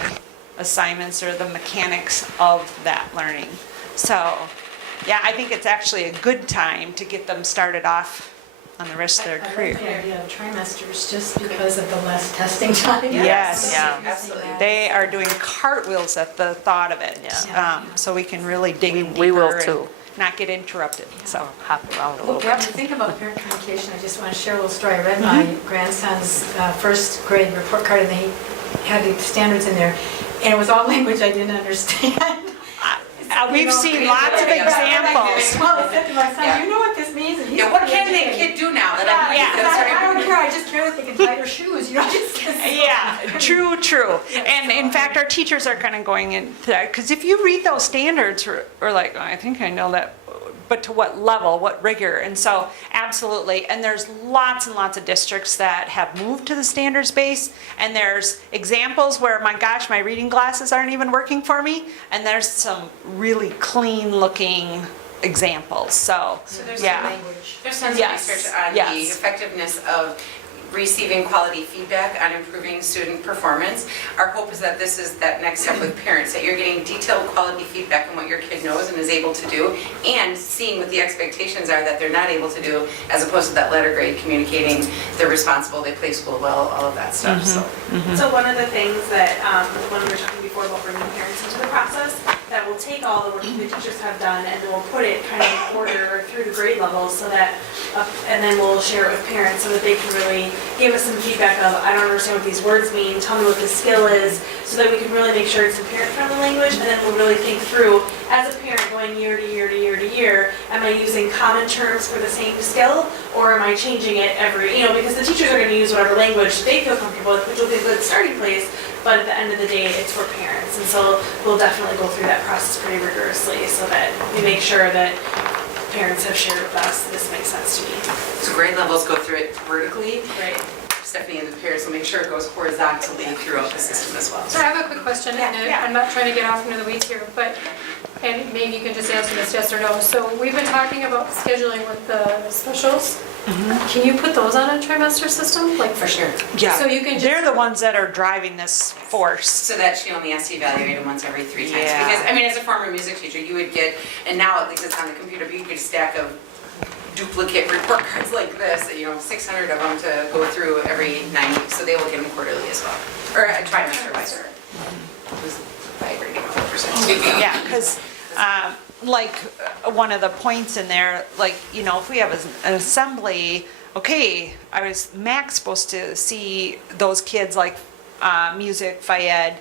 assignments or the mechanics of that learning. So, yeah, I think it's actually a good time to get them started off on the rest of their I career. like the idea of trimesters just because of the less testing time. Yes. Yeah. Absolutely. They are doing cartwheels at the thought of it. So we can really dig in deeper. We will and too. Not get interrupted, so. Hop around a little Well, bit. when you think about parent communication, I just want to share a little story. I read my grandson's first grade report card, and they had the standards in there, and it was all language I didn't understand. We've seen lots of examples. Well, I said to my son, Yeah. you know what this means? And he's Yeah, what pretty can the educated. kid do now that I don't care, I just care that they can tie their shoes, you know, just. Yeah, true. And in fact, our teachers are kind of going into that, because if you read those standards, we're like, oh, I think I know that, but to what level, what rigor? And so, absolutely. And there's lots and lots of districts that have moved to the standards base, and there's examples where, my gosh, my reading glasses aren't even working for me, and there's some really clean-looking examples, so, there's yeah. There's tons of Yes, research on the yes. effectiveness of receiving quality feedback on improving student performance. Our hope is that this is that next step with parents, that you're getting detailed quality feedback on what your kid knows and is able to do, and seeing what the expectations are that they're not able to do, as opposed to that letter grade communicating they're responsible, they play school well, all of that stuff, so. So one of the things that, when we were talking before about bringing parents into the process, that we'll take all the work the teachers have done and then we'll put it kind of in order through the grade levels so that, and then we'll share it with parents so that they can really give us some feedback of, I don't understand what these words mean, tell me what this skill is, so that we can really make sure it's a parent-friendly language, and then we'll really think through, as a parent going year to year to year to year, am I using common terms for the same skill, or am I changing it every, you know, because the teachers are going to use whatever language they feel comfortable with, which will be a good starting place, but at the end of the day, it's for parents, and so we'll definitely go through that process pretty rigorously, so that we make sure that parents have shared with us, this makes sense to me. So grade levels go through it vertically. Right. Stephanie and the parents will make sure it goes horizontally throughout the system as well. So I have a quick question, and I'm not trying to get off into the weeds here, but, and maybe you can just answer this yes or no. So we've been talking about scheduling with the specials. Can you put those on a trimester system? Like For sure. Yeah, So you can just- they're the ones that are driving this force. So that she only has to evaluate them once every 3 times. Yeah. Because, I mean, as a former music teacher, you would get, and now at least it's on the computer, but you get a stack of duplicate report cards like this, you know, 600 of them to go through every 9 weeks, so they will get them quarterly as well. Or a trimester-wise. Who's vibrating all over, so to speak. Yeah, because one of the points in there, like, you know, if we have an assembly, okay, I was max supposed to see those kids like music, phy-ed,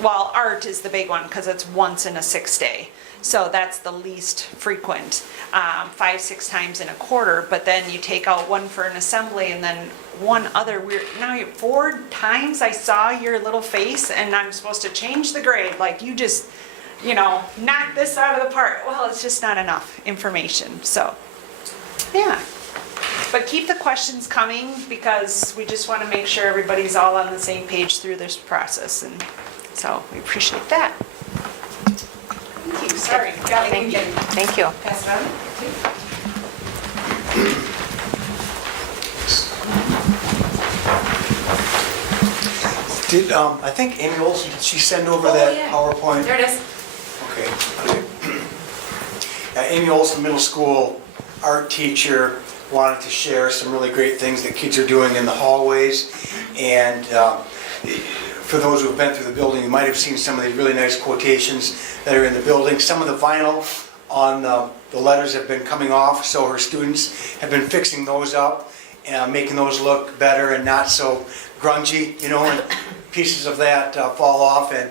well, art is the big one because it's once in a 6-day. So that's the least frequent, 5-6 times in a quarter, but then you take out one for an assembly and then one other weird, now 4 times I saw your little face and I'm supposed to change the grade, like you just, you know, knock this out of the park. Well, it's just not enough information, so, yeah. But keep the questions coming because we just want to make sure everybody's all on the same page through this process, and so we appreciate that. Thank you, sorry. Thank you. Thank you. Pass it on. Did, I think Amy Olson, did she send over that yeah. PowerPoint? There it is. Okay. Amy Olson, middle school art teacher, wanted to share some really great things that kids are doing in the hallways. And for those who have been through the building, you might have seen some of the really nice quotations that are in the building. Some of the vinyl on the letters have been coming off, so her students have been fixing those up and making those look better and not so grungy, you know, and pieces of that fall off. And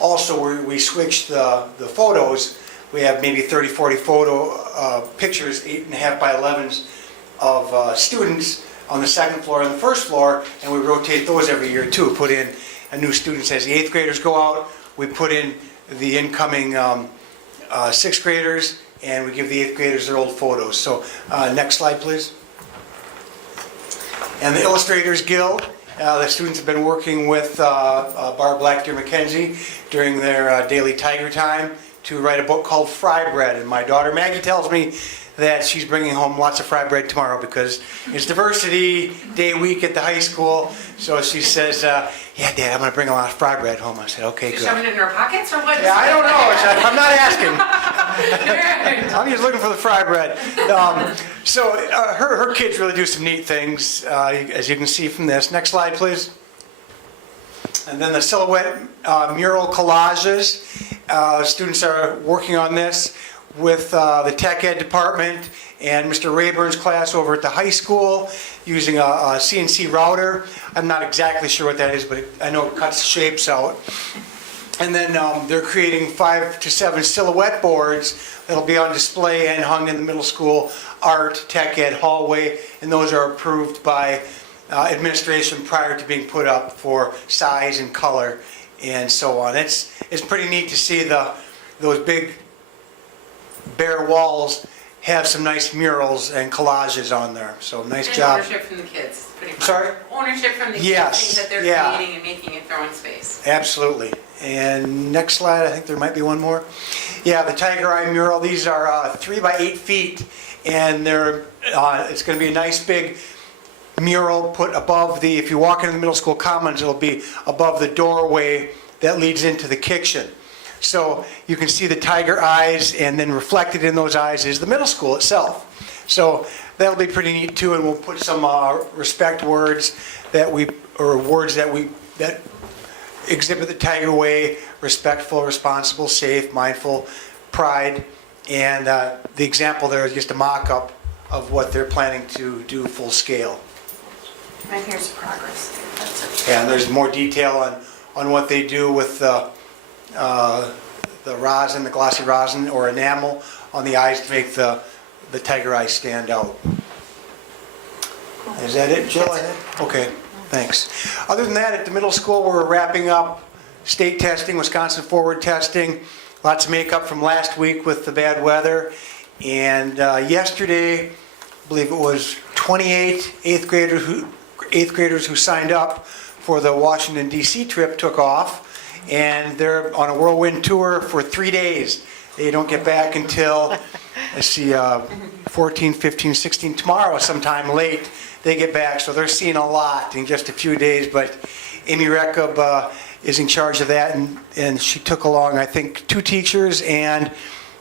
also we switched the photos. We have maybe 30, 40 photo pictures, 8.5 by 11s of students on the second floor and the first floor, and we rotate those every year too. Put in a new student as the 8th graders go out, we put in the incoming 6th graders, and we give the 8th graders their old photos. So next slide, please. And the Illustrators Guild, the students have been working with Barb Blackdeer McKenzie during their daily Tiger Time to write a book called Fry Bread. And my daughter Maggie tells me that she's bringing home lots of fry bread tomorrow because it's Diversity Day week at the high school. So she says, yeah, Dad, I'm going to bring a lot of fry bread home. I said, okay, good. You shoving it in her pockets or what? Yeah, I don't know. I'm not asking. I'm just looking for the fry bread. So her kids really do some neat things, as you can see from this. Next slide, please. And then the silhouette mural collages. Students are working on this with the tech ed department and Mr. Rayburn's class over at the high school using a CNC router. I'm not exactly sure what that is, but I know it cuts shapes out. And then they're creating 5 to 7 silhouette boards that'll be on display and hung in the middle school art, tech ed hallway, and those are approved by administration prior to being put up for size and color and so on. It's pretty neat to see those big bare walls have some nice murals and collages on there. So nice job. Ownership from the kids, pretty much. Sorry? Ownership from the kids, Yes, things that they're yeah. creating and making it their own space. Absolutely. And next slide, I think there might be one more. Yeah, the Tiger Eye mural. These are 3 by 8 feet, and they're it's going to be a nice big mural put above the, if you walk into the middle school commons, it'll be above the doorway that leads into the kitchen. So you can see the tiger eyes, and then reflected in those eyes is the middle school itself. So that'll be pretty neat too, and we'll put some respect words that that exhibit the Tiger Way: respectful, responsible, safe, mindful, pride. And the example there is just a mock-up of what they're planning to do full scale. And here's the progress. That's it. And there's more detail on what they do with the rosin, the glossy rosin or enamel on the eyes to make the tiger eyes stand out. Is that it, Jill? Okay, thanks. Other than that, at the middle school, we're wrapping up state testing, Wisconsin forward testing. Lots of makeup from last week with the bad weather. And yesterday, I believe it was 28 eighth graders who signed up for the Washington, D.C. trip took off. And they're on a whirlwind tour for 3 days. They don't get back until, let's see, 14, 15, 16, tomorrow sometime late, they get back. So they're seeing a lot in just a few days. But Amy Rekub is in charge of that, and she took along, I think, 2 teachers and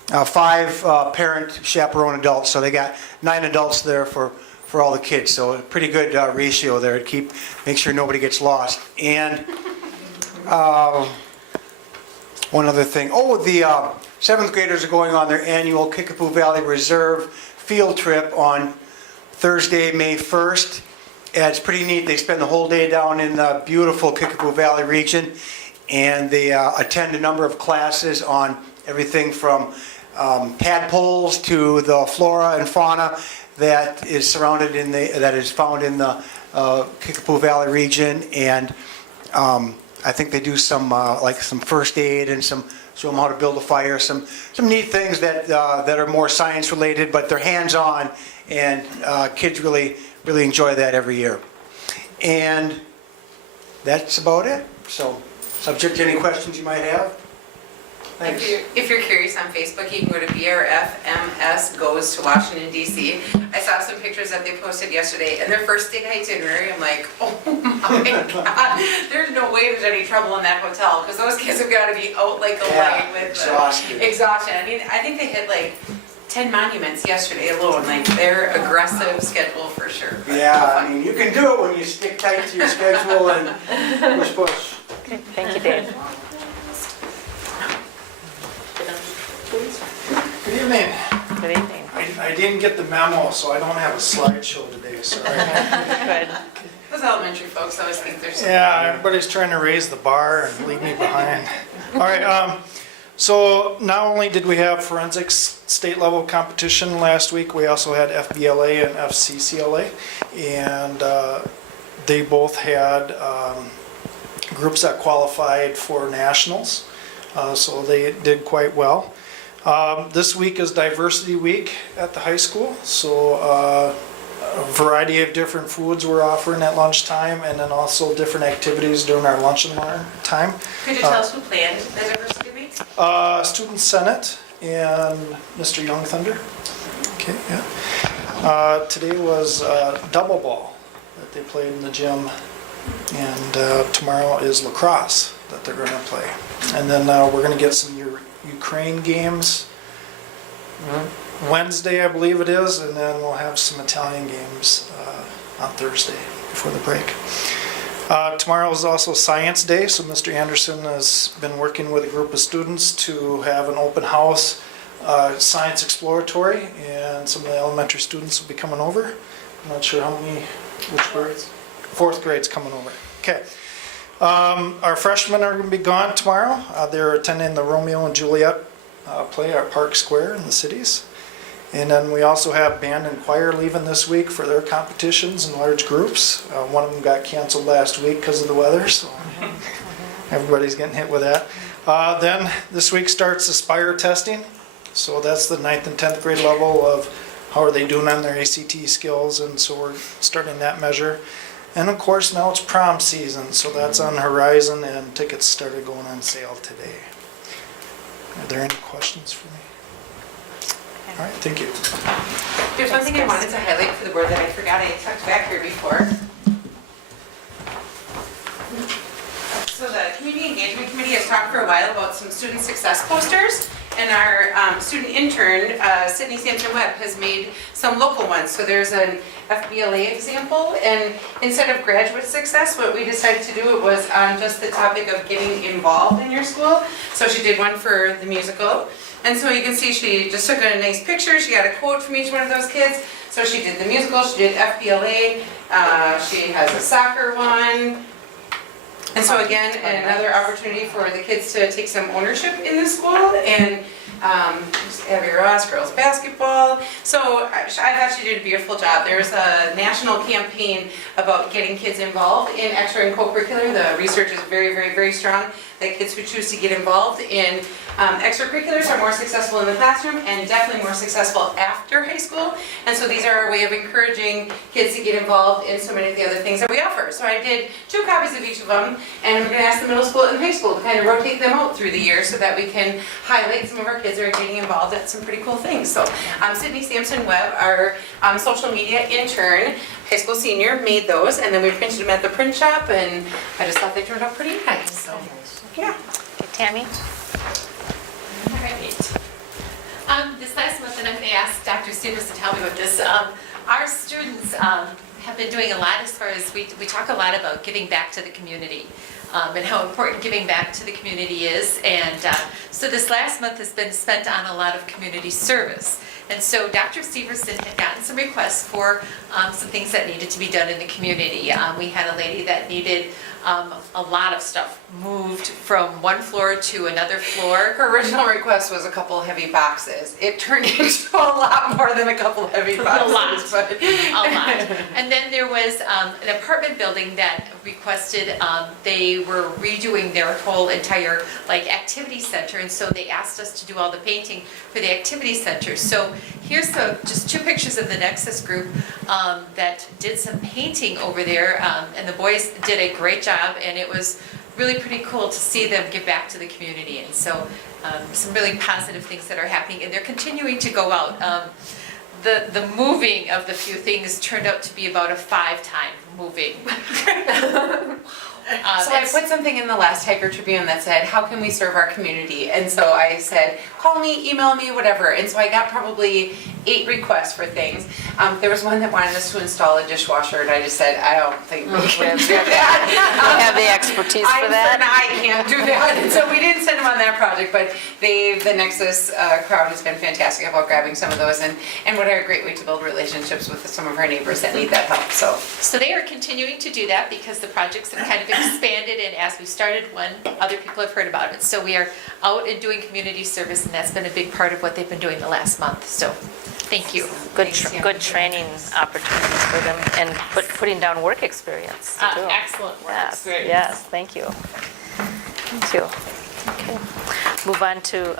5 parent chaperone adults. So they got 9 adults there for all the kids. So a pretty good ratio there to make sure nobody gets lost. And one other thing. Oh, the 7th graders are going on their annual Kickapoo Valley Reserve field trip on Thursday, May 1st. And it's pretty neat. They spend the whole day down in the beautiful Kickapoo Valley region, and they attend a number of classes on everything from tadpoles to the flora and fauna that is found in the Kickapoo Valley region. And I think they do some like some first aid and show them how to build a fire, some neat things that are more science related, but they're hands-on, and kids really enjoy that every year. And that's about it. So, subject to any questions you might have. Thanks. If you're curious, on Facebook, you can go to BRFMS Goes to Washington, D.C. I saw some pictures that they posted yesterday, and their first day itinerary, I'm like, oh my God, there's no way there's any trouble in that hotel, because those kids have got to be out like a light with exhaustion. I mean, I think they hit like 10 monuments yesterday alone, like they're aggressive schedule for sure. but Yeah, I fun. mean, you can do it when you stick tight to your schedule and push. Okay, thank you, Dave. Good evening. Good evening. I didn't get the memo, so I don't have a slideshow today, sorry. Good. Those elementary folks always think they're so. Yeah, everybody's trying to raise the bar and leave me behind. All right, so not only did we have forensics state level competition last week, we also had FBLA and FCCLA. And they both had groups that qualified for nationals, so they did quite well. This week is Diversity Week at the high school, so a variety of different foods we're offering at lunchtime, and then also different activities during our lunch and learn time. Could you tell us who planned the diversity week? Student Senate and Mr. Young Thunder. Okay, yeah. Today was double ball that they played in the gym, and tomorrow is lacrosse that they're going to play. And then we're going to get some Ukraine games Wednesday, I believe it is, and then we'll have some Italian games on Thursday before the break. Tomorrow is also Science Day, so Mr. Anderson has been working with a group of students to have an open house science exploratory, and some of the elementary students will be coming over. I'm not sure how many, which grades? Fourth grade's coming over. Okay. Our freshmen are going to be gone tomorrow. They're attending the Romeo and Juliet play at Park Square in the cities. And then we also have band and choir leaving this week for their competitions in large groups. One of them got canceled last week because of the weather, so everybody's getting hit with that. Then this week starts Aspire testing. So that's the 9th and 10th grade level of how are they doing on their ACT skills, and so we're starting that measure. And of course now it's prom season, so that's on the horizon, and tickets started going on sale today. Are there any questions for me? All right, thank you. There's one thing I wanted to highlight for the board that I forgot I talked back here before. So the Community Engagement Committee has talked for a while about some student success posters, and our student intern, Sydney Sampson-Webb, has made some local ones. So there's an FBLA example, and instead of graduate success, what we decided to do was on just the topic of getting involved in your school. So she did one for the musical. And so you can see she just took a nice picture. She got a quote from each one of those kids. So she did the musical, she did FBLA, she has a soccer one. And so again, another opportunity for the kids to take some ownership in the school, and Abby Ross, girls basketball. So I thought she did a beautiful job. There's a national campaign about getting kids involved in extra and co-curricular. The research is very, very, very strong that kids who choose to get involved in extracurriculars are more successful in the classroom and definitely more successful after high school. And so these are our way of encouraging kids to get involved in so many of the other things that we offer. So I did 2 copies of each of them, and we're going to ask the middle school and high school to kind of rotate them out through the year so that we can highlight some of our kids that are getting involved at some pretty cool things. So Sydney Sampson-Webb, our social media intern, high school senior, made those, and then we printed them at the print shop, and I just thought they turned out pretty nice. So, yeah. Okay, Tammy? All right. This last month, and I'm going to ask Dr. Stevens to help me with this, our students have been doing a lot as far as we talk a lot about giving back to the community and how important giving back to the community is. And so this last month has been spent on a lot of community service. And so Dr. Severson had gotten some requests for some things that needed to be done in the community. We had a lady that needed a lot of stuff moved from one floor to another floor. Her original request was a couple heavy boxes. It turned into a lot more than a couple heavy boxes. A lot. But A lot. And then there was an apartment building that requested, they were redoing their whole entire activity center, and so they asked us to do all the painting for the activity center. So here's just 2 pictures of the Nexus group that did some painting over there, and the boys did a great job, and it was really pretty cool to see them give back to the community. And so some really positive things that are happening, and they're continuing to go out. The moving of the few things turned out to be about a 5-time moving. So I put something in the last Tiger Tribune that said, how can we serve our community? And so I said, call me, email me, whatever. And so I got probably 8 requests for things. There was one that wanted us to install a dishwasher, and I just said, I don't think we can do that. We have the expertise for that. I can't do that. And so we didn't send them on that project, but the Nexus crowd has been fantastic about grabbing some of those, and what a great way to build relationships with some of our neighbors that need that help. So they are continuing to do that because the projects have kind of expanded, and as we started one, other people have heard about it. So we are out and doing community service, and that's been a big part of what they've been doing the last month. So thank you. Good training opportunities for them, and putting down work experience too. Excellent work experience. Yes, thank you. Thank you. Okay. Move on to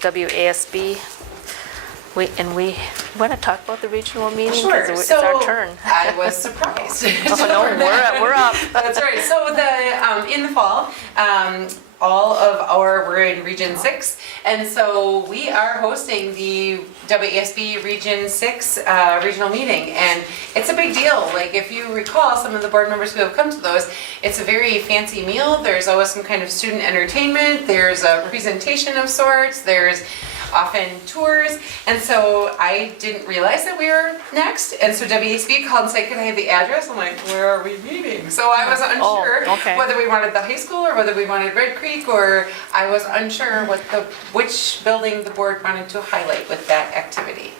WASB. We want to talk about the regional meeting? 'Cause Sure. it's our turn. I was surprised. Oh, no, we're up. That's right. So in the fall, we're in Region 6, and so we are hosting the WASB Region 6 regional meeting, and it's a big deal. Like, if you recall, some of the board members who have come to those, it's a very fancy meal. There's always some kind of student entertainment. There's a presentation of sorts. There's often tours, and so I didn't realize that we were next, and so WASB called and said, can I have the address? I'm like, where are we meeting? So I was unsure whether we wanted the high school or whether we wanted Red Creek, or I was unsure which building the board wanted to highlight with that activity.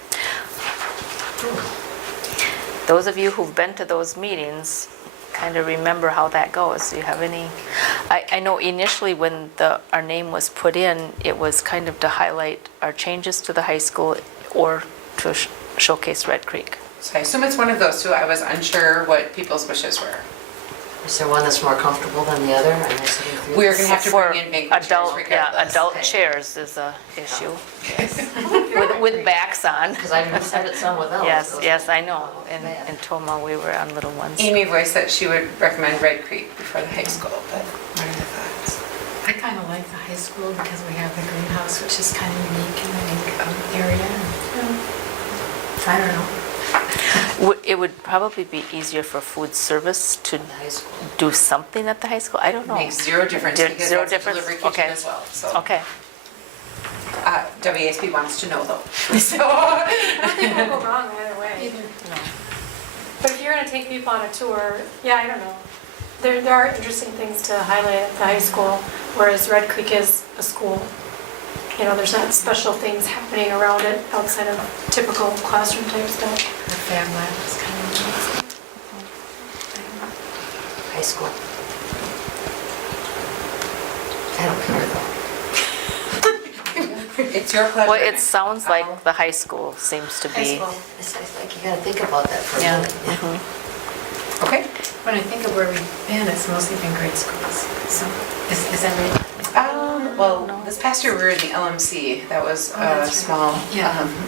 Those of you who've been to those meetings kind of remember how that goes. Do you have any? I know initially when our name was put in, it was kind of to highlight our changes to the high school or to showcase Red Creek. So I assume it's one of those two. I was unsure what people's wishes were. Is there one that's more comfortable than the other? We're going to have to bring in banquet chairs regardless. Adult chairs is a issue. With backs on. Because I decided some without. Yes, I know. In Toma, we were on little ones. Amy voiced that she would recommend Red Creek before the high school, but what are your thoughts? I kind of like the high school because we have the greenhouse, which is kind of unique in the area. I don't know. It would probably be easier for food service to do something at the high school. I don't know. Makes zero difference because Zero that's a difference? delivery kitchen Okay. as well. So. Okay. WASB wants to know though. So. I don't think we'll go wrong either way. But if you're going to take people on a tour, I don't know. There are interesting things to highlight at the high school, whereas Red Creek is a school. You know, there's not special things happening around it outside of typical classroom type stuff. The Fab Lab is kind of High school. I don't care though. It's your pleasure. Well, it sounds like the high school seems to be. It's like you gotta think about that for a Yeah. minute. Mhm. Okay. When I think of where we've been, it's mostly been grade schools. So, is that right? Well, this past year we were in the LMC. That was a small,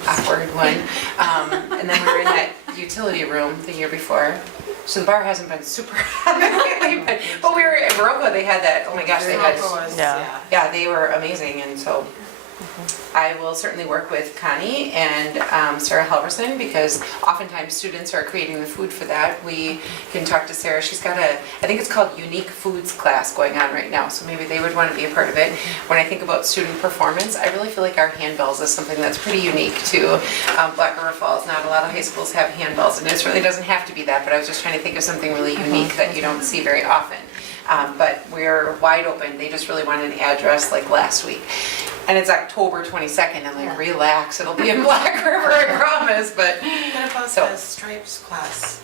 awkward one. And then we were in that utility room the year before. So the bar hasn't been super hot lately, but we were at Baroka. They had that. Oh my gosh, they had. Yeah, they were amazing, and so. I will certainly work with Connie and Sarah Halverson, because oftentimes students are creating the food for that. We can talk to Sarah. She's got I think it's called Unique Foods class going on right now, so maybe they would want to be a part of it. When I think about student performance, I really feel like our handbells is something that's pretty unique to Black River Falls. Not a lot of high schools have handbells, and it really doesn't have to be that, but I was just trying to think of something really unique that you don't see very often. But we're wide open. They just really wanted an address like last week. And it's October 22nd. I'm like, relax, it'll be in Black River, I promise. But What about the stripes class?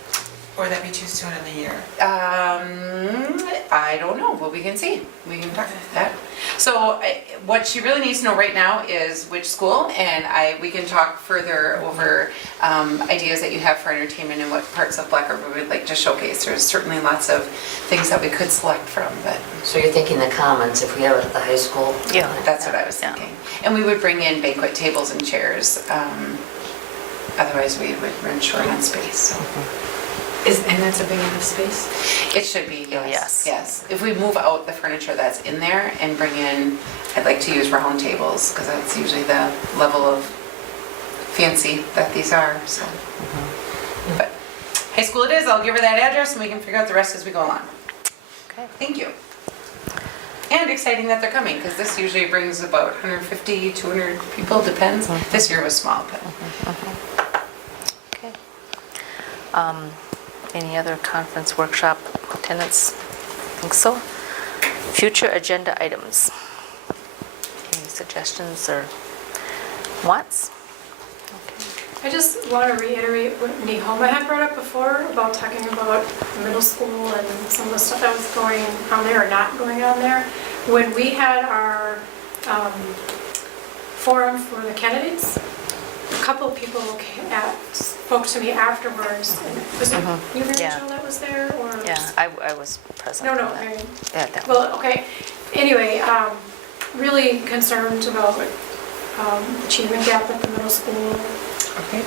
Or that be too soon in the year? I don't know, but we can see. We can talk about that. So what she really needs to know right now is which school, and we can talk further over ideas that you have for entertainment and what parts of Black River we would like to showcase. There's certainly lots of things that we could select from. But So you're thinking the commons, if we have it at the high school? yeah, that's what I was thinking. And we would bring in banquet tables and chairs. Otherwise, we would run short on space. So. And that's a big enough space? It should be, yes. Yes. If we move out the furniture that's in there and bring in, I'd like to use round tables, because that's usually the level of fancy that these are, so. But high school it is, I'll give her that address and we can figure out the rest as we go along. Okay. Thank you. And exciting that they're coming, because this usually brings about 150, 200 people, depends. This year was small, but. Okay. Any other conference, workshop attendance? I think so. Future agenda items. Any suggestions or wants? I just want to reiterate what Nehoma had brought up before about talking about middle school and some of the stuff that was going on there or not going on there. When we had our forum for the candidates, a couple of people spoke to me afterwards. Was it you, Rachel, that was there? Or Yeah, I was present. No, for that. Marion. Yeah, that one. Well, okay. Anyway, really concerned about achievement gap at the middle school. Okay.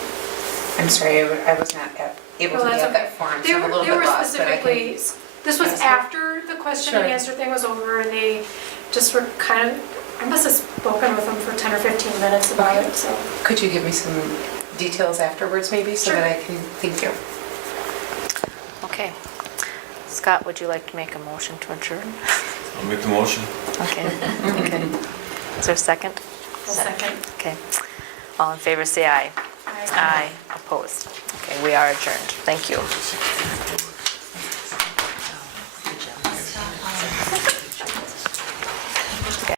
I'm sorry, I was not able to be at that forum, so I'm a little bit lost, but I can. This was after the question and answer thing was over, and they just were kind of, I must have spoken with them for 10 or 15 minutes about it, so. Could you give me some details afterwards, maybe, so that I can, thank you. Okay. Scott, would you like to make a motion to adjourn? I'll make the motion. Okay. Okay. Is there a second? A second. Okay. All in favor, say aye. Aye. Aye. Opposed. Okay, we are adjourned. Thank you.